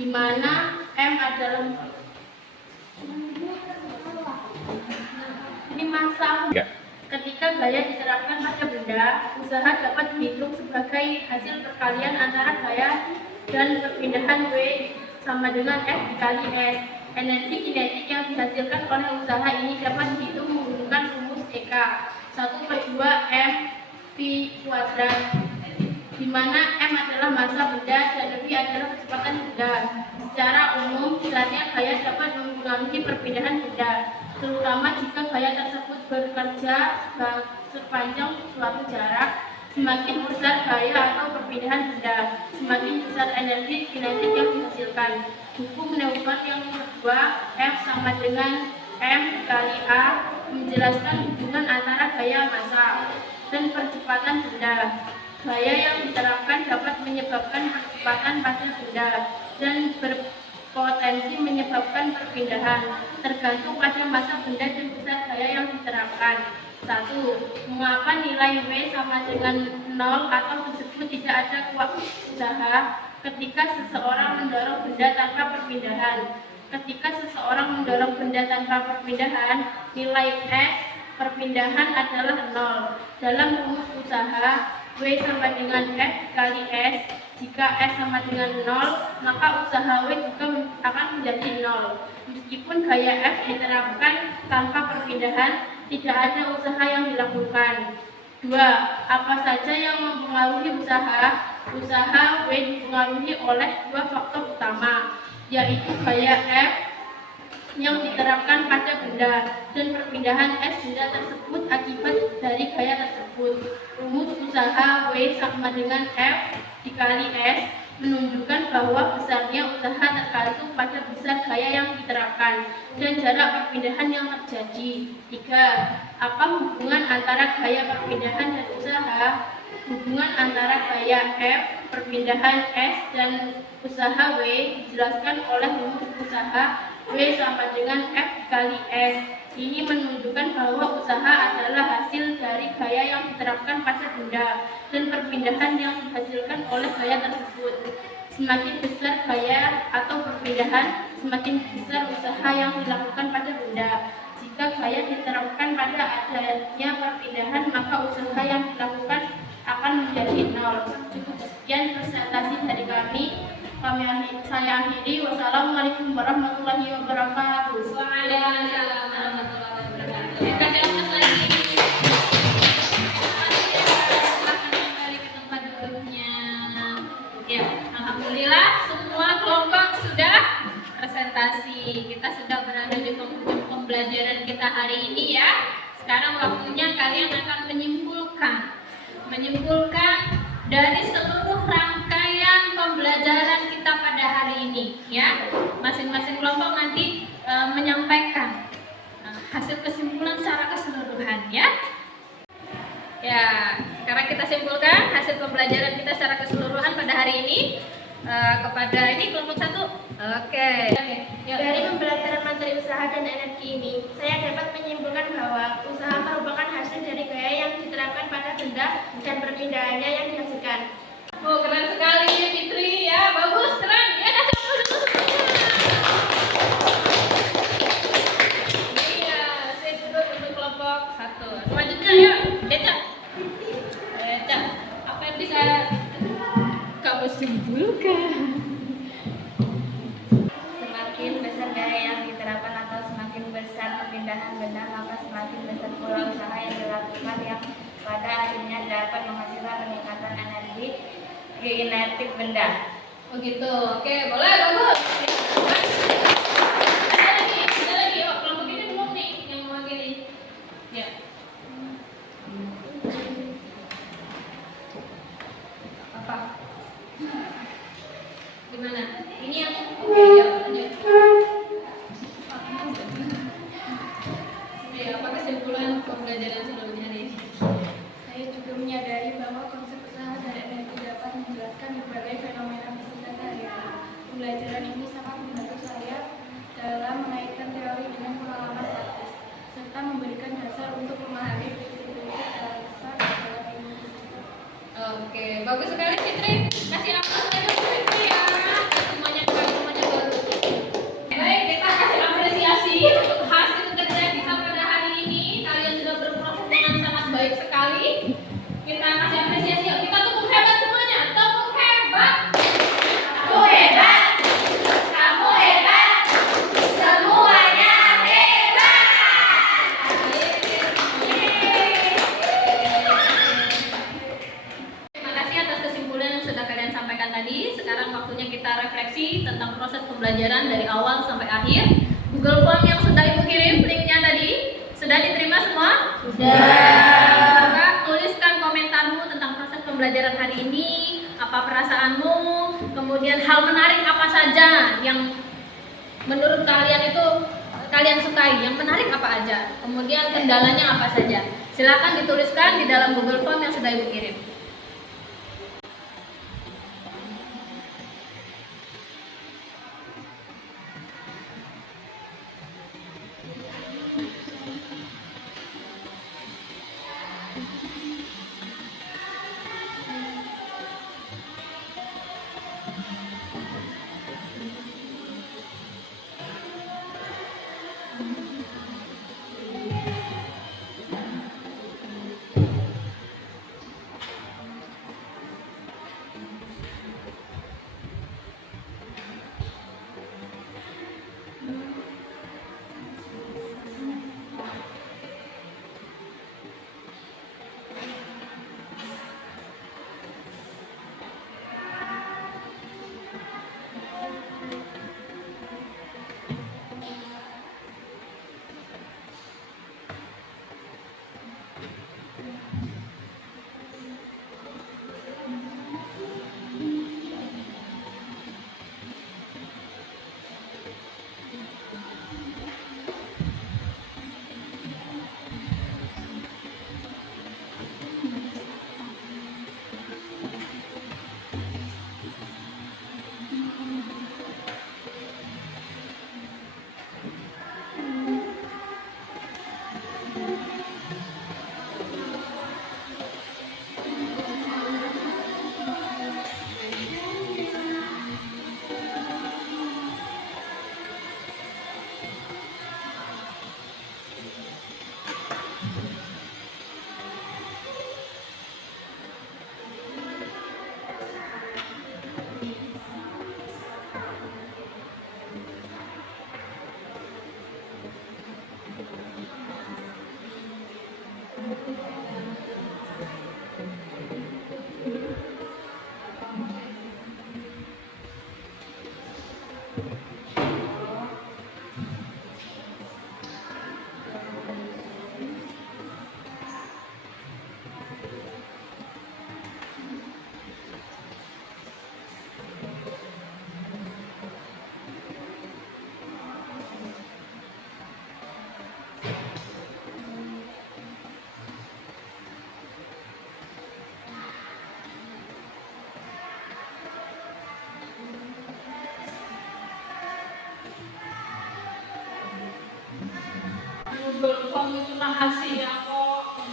di mana M adalah ini massa. Ketika gaya diterapkan pada benda, usaha dapat dihitung sebagai hasil perkalian antara gaya dan perpindahan W sama dengan F dikali S. Energi kinetik yang dihasilkan oleh usaha ini dapat dihitung menggunakan rumus EK 1/2 M V kuadrat, di mana M adalah massa benda dan V adalah kecepatan benda. Secara umum, besarnya gaya dapat mempengaruhi perpindahan benda, terutama jika gaya tersebut bekerja sepanjang suatu jarak. Semakin besar gaya atau perpindahan benda, semakin besar energi kinetik yang dihasilkan. Hukum Newton yang kedua, F sama dengan M kali A, menjelaskan hubungan antara gaya massa dan percepatan benda. Gaya yang diterapkan dapat menyebabkan percepatan pada benda dan berpotensi menyebabkan perpindahan, tergantung pada massa benda dan besar gaya yang diterapkan. 1. Mengapa nilai W sama dengan 0 atau disebut tidak ada usaha ketika seseorang mendorong benda tanpa perpindahan? Ketika seseorang mendorong benda tanpa perpindahan, nilai S perpindahan adalah 0. Dalam rumus usaha, W sama dengan F kali S. Jika S sama dengan 0, maka usaha W juga akan menjadi 0. Meskipun gaya F diterapkan tanpa perpindahan, tidak ada usaha yang dilakukan. 2. Apa saja yang mempengaruhi usaha? Usaha W dipengaruhi oleh dua faktor utama, yaitu gaya F yang diterapkan pada benda dan perpindahan S benda tersebut akibat dari gaya tersebut. Rumus usaha W sama dengan F dikali S menunjukkan bahwa besarnya usaha tergantung pada besar gaya yang diterapkan dan jarak perpindahan yang terjadi. 3. Apa hubungan antara gaya perpindahan dan usaha? Hubungan antara gaya F, perpindahan S, dan usaha W dijelaskan oleh rumus usaha W sama dengan F kali S. Ini menunjukkan bahwa usaha adalah hasil dari gaya yang diterapkan pada benda dan perpindahan yang dihasilkan oleh gaya tersebut. semakin besar gaya atau perpindahan, semakin besar usaha yang dilakukan pada benda. Jika gaya diterapkan pada adanya perpindahan, maka usaha yang dilakukan akan menjadi nol. Cukup sekian presentasi dari kami. Saya akhiri. Wassalamualaikum warahmatullahi wabarakatuh. Waalaikumsalam warahmatullahi wabarakatuh. Kasih atas lagi. Silakan kembali ke tempat duduknya. Ya, alhamdulillah semua kelompok sudah presentasi. Kita sudah berada di penghujung pembelajaran kita hari ini ya. Sekarang waktunya kalian akan menyimpulkan dari seluruh rangkaian pembelajaran kita pada hari ini ya. Masing-masing kelompok nanti menyampaikan hasil kesimpulan secara keseluruhan ya. Ya, sekarang kita simpulkan hasil pembelajaran kita secara keseluruhan pada hari ini kepada ini kelompok 1. Oke. Dari pembelajaran materi usaha dan energi ini, saya dapat menyimpulkan bahwa usaha merupakan hasil dari gaya yang diterapkan pada benda dan perpindahannya yang dihasilkan. Oh, keren sekali Fitri ya, bagus, keren ya. Kasih aplaus dulu semuanya. Iya, saya duduk untuk kelompok 1. Selanjutnya ya, Deca, apa yang bisa kamu simpulkan? Semakin besar gaya yang diterapkan atau semakin besar perpindahan benda, maka semakin besar pula usaha yang dilakukan yang pada akhirnya dapat menghasilkan peningkatan energi kinetik benda. Begitu, oke, boleh, bagus. Ada lagi, oh, kelompok ini belum nih yang mewakili. Ya. Apa? Gimana? Ini yang oke, ya, lanjut. Ya, apa kesimpulan pembelajaran sebelumnya nih? Saya juga menyadari bahwa konsep usaha dan energi dapat menjelaskan berbagai fenomena fisika sehari-hari. Pembelajaran ini sangat membantu saya dalam mengaitkan teori dengan pengalaman praktis, serta memberikan dasar untuk memahami prinsip-prinsip dasar dalam ilmu fisika. Oke, bagus sekali Fitri. Kasih aplaus lagi untuk Fitri ya. Semuanya baru. Baik, kita kasih apresiasi untuk hasil kerja kita pada hari ini. Kalian sudah berproses dengan sangat baik sekali. Kita kasih apresiasi. Yuk, kita tepuk hebat semuanya. Tepuk hebat. Kamu hebat. Kamu hebat. Semuanya hebat. Terima kasih atas kesimpulan yang sudah kalian sampaikan tadi. Sekarang waktunya kita refleksi tentang proses pembelajaran dari awal sampai akhir. Google Form yang sudah Ibu kirim linknya tadi sudah diterima semua? Sudah. Coba tuliskan komentarmu tentang proses pembelajaran hari ini. Apa perasaanmu? Kemudian hal menarik apa saja yang menurut kalian itu kalian sukai? Yang menarik apa aja? Kemudian kendalanya apa saja? Silakan dituliskan di dalam Google Form yang sudah Ibu kirim. Google Form itu rahasia kok.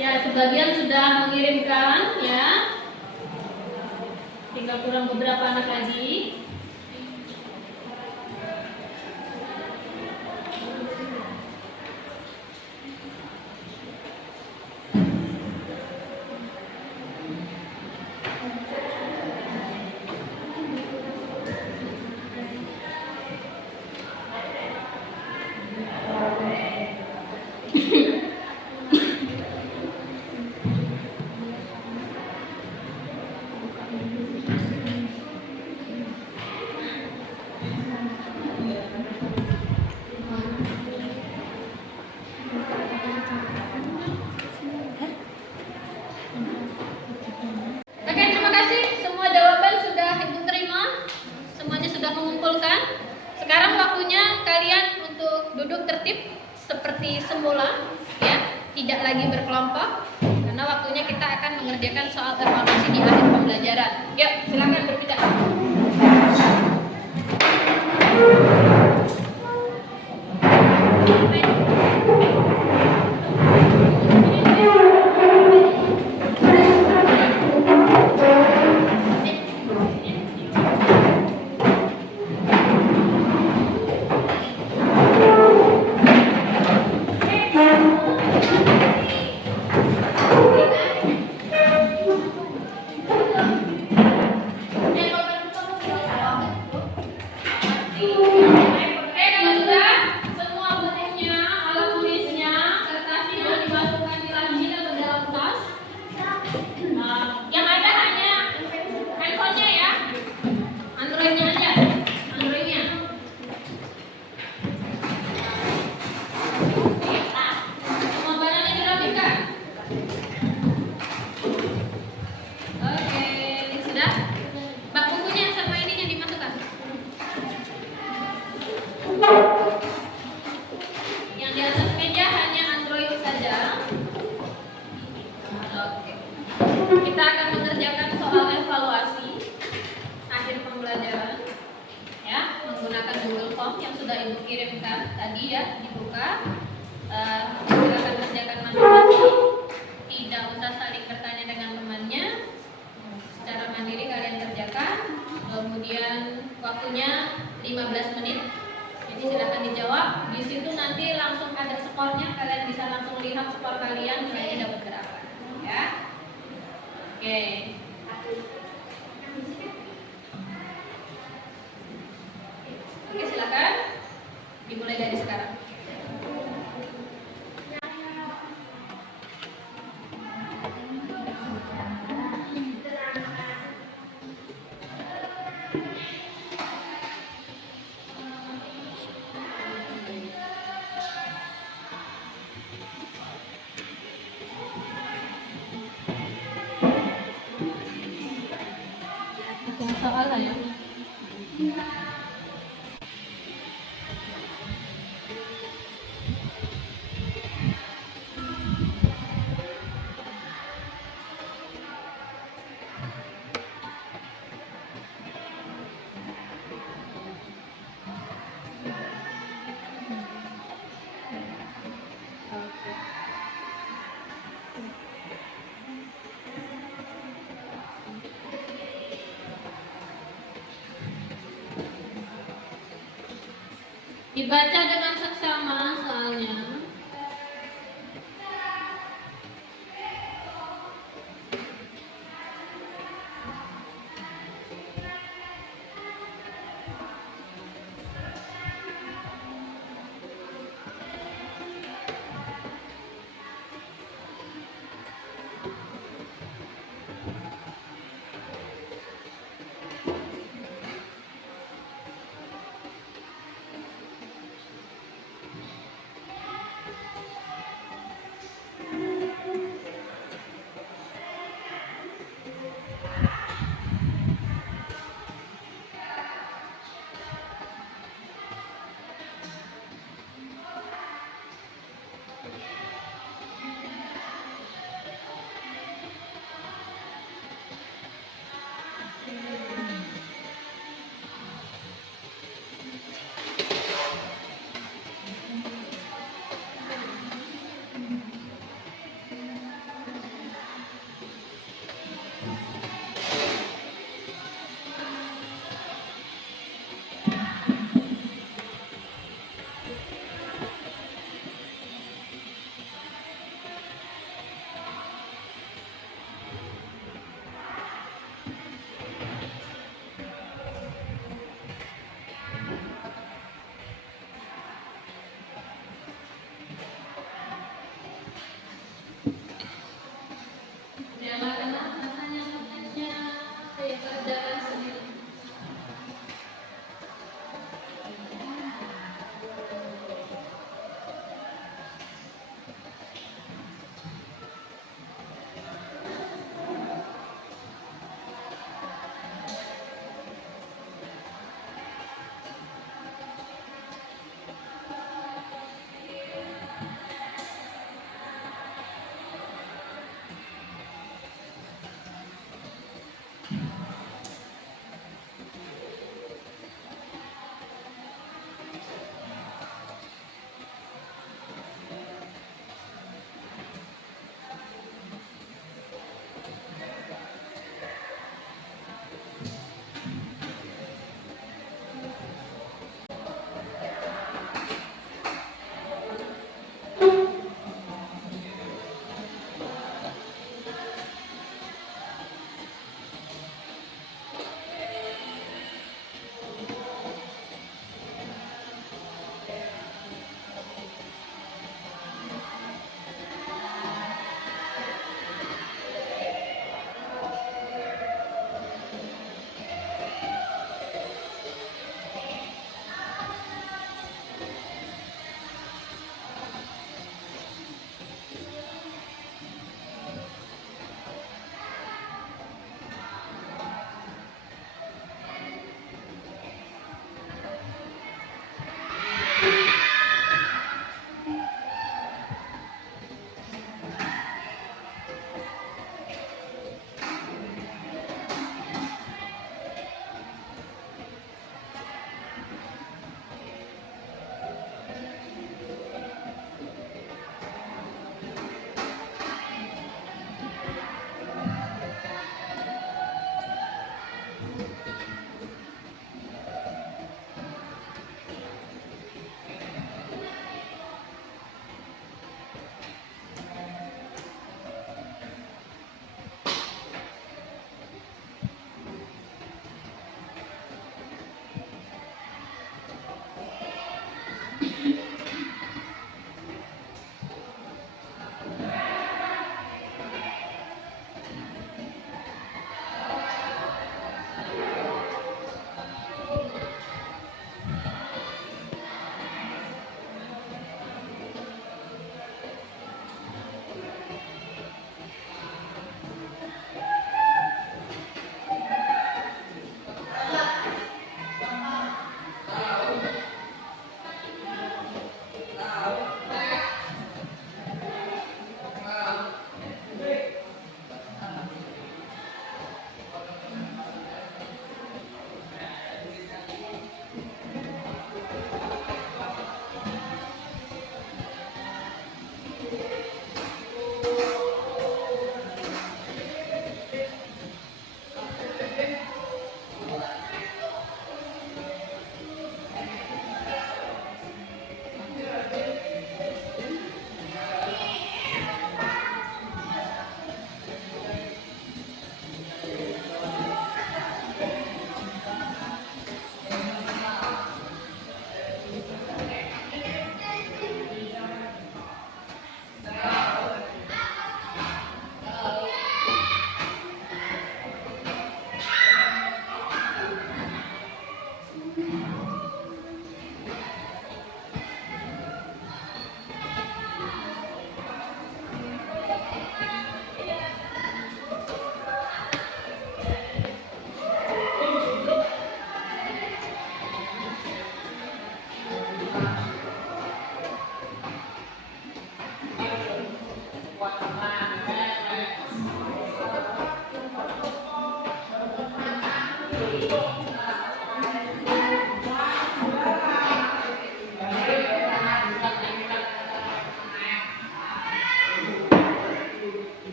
Ya, sebagian sudah mengirimkan ya. Tinggal kurang beberapa anak lagi. Oke, terima kasih. Semua jawaban sudah Ibu terima. Semuanya sudah mengumpulkan. Sekarang waktunya kalian untuk duduk tertib seperti semula, ya, tidak lagi berkelompok. Karena waktunya kita akan mengerjakan soal evaluasi di akhir pembelajaran. Yuk, silakan berpindah. Yang di atas meja hanya Android saja. Oke. Kita akan mengerjakan soal evaluasi akhir pembelajaran, ya, menggunakan Google Form yang sudah Ibu kirimkan tadi, ya, dibuka. Silakan kerjakan masing-masing. Tidak usah saling bertanya dengan temannya. Secara mandiri kalian kerjakan. Kemudian waktunya 15 menit. Jadi silakan dijawab. Di situ nanti langsung ada skornya, kalian bisa langsung lihat skor kalian nilainya dapat berapa, ya. Oke. Oke, silakan dimulai dari sekarang. Dibaca dengan seksama soalnya.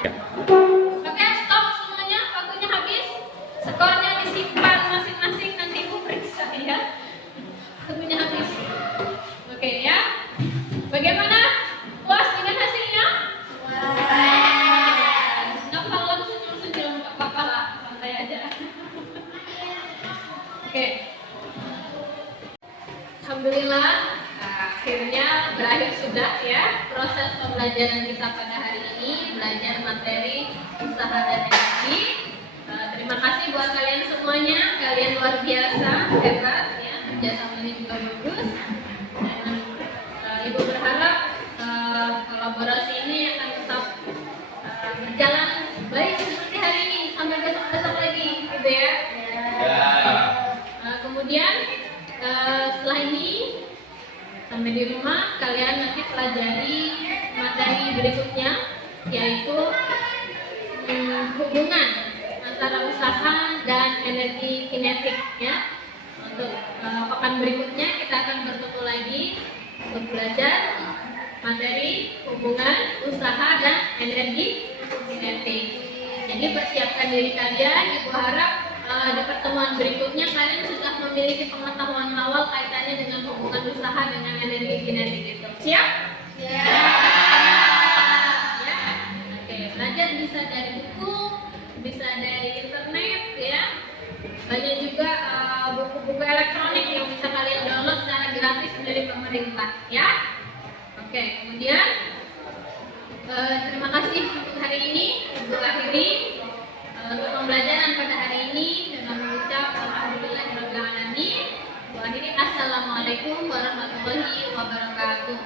Oke, stop semuanya, waktunya habis. Skornya disimpan masing-masing, nanti Ibu periksa ya. Waktunya habis. Oke ya. Bagaimana? Puas dengan hasilnya? Nggak perlu senyum-senyum, nggak apa-apa lah, santai aja. Oke. Alhamdulillah, akhirnya berakhir sudah ya proses pembelajaran kita pada hari ini, belajar materi usaha dan energi. Terima kasih buat kalian semuanya, kalian luar biasa, hebat ya, kerjasamanya juga bagus. Dan Ibu berharap kolaborasi ini akan tetap berjalan baik seperti hari ini sampai besok-besok lagi, gitu ya. Kemudian setelah ini sampai di rumah kalian nanti pelajari materi berikutnya, yaitu hubungan antara usaha dan energi kinetik ya. Untuk pekan berikutnya kita akan bertemu lagi untuk belajar materi hubungan usaha dan energi kinetik. Jadi persiapkan diri kalian. Ibu harap di pertemuan berikutnya kalian sudah memiliki pengetahuan awal kaitannya dengan hubungan usaha dengan energi kinetik itu. Siap? Siap. Ya. Oke, belajar bisa dari buku, bisa dari internet ya. Banyak juga buku-buku elektronik yang bisa kalian download secara gratis dari pemerintah ya. Oke, kemudian terima kasih untuk hari ini. Ibu akhiri untuk pembelajaran pada hari ini dengan mengucap alhamdulillahirabbil alamin. Wa akhiri assalamualaikum warahmatullahi wabarakatuh.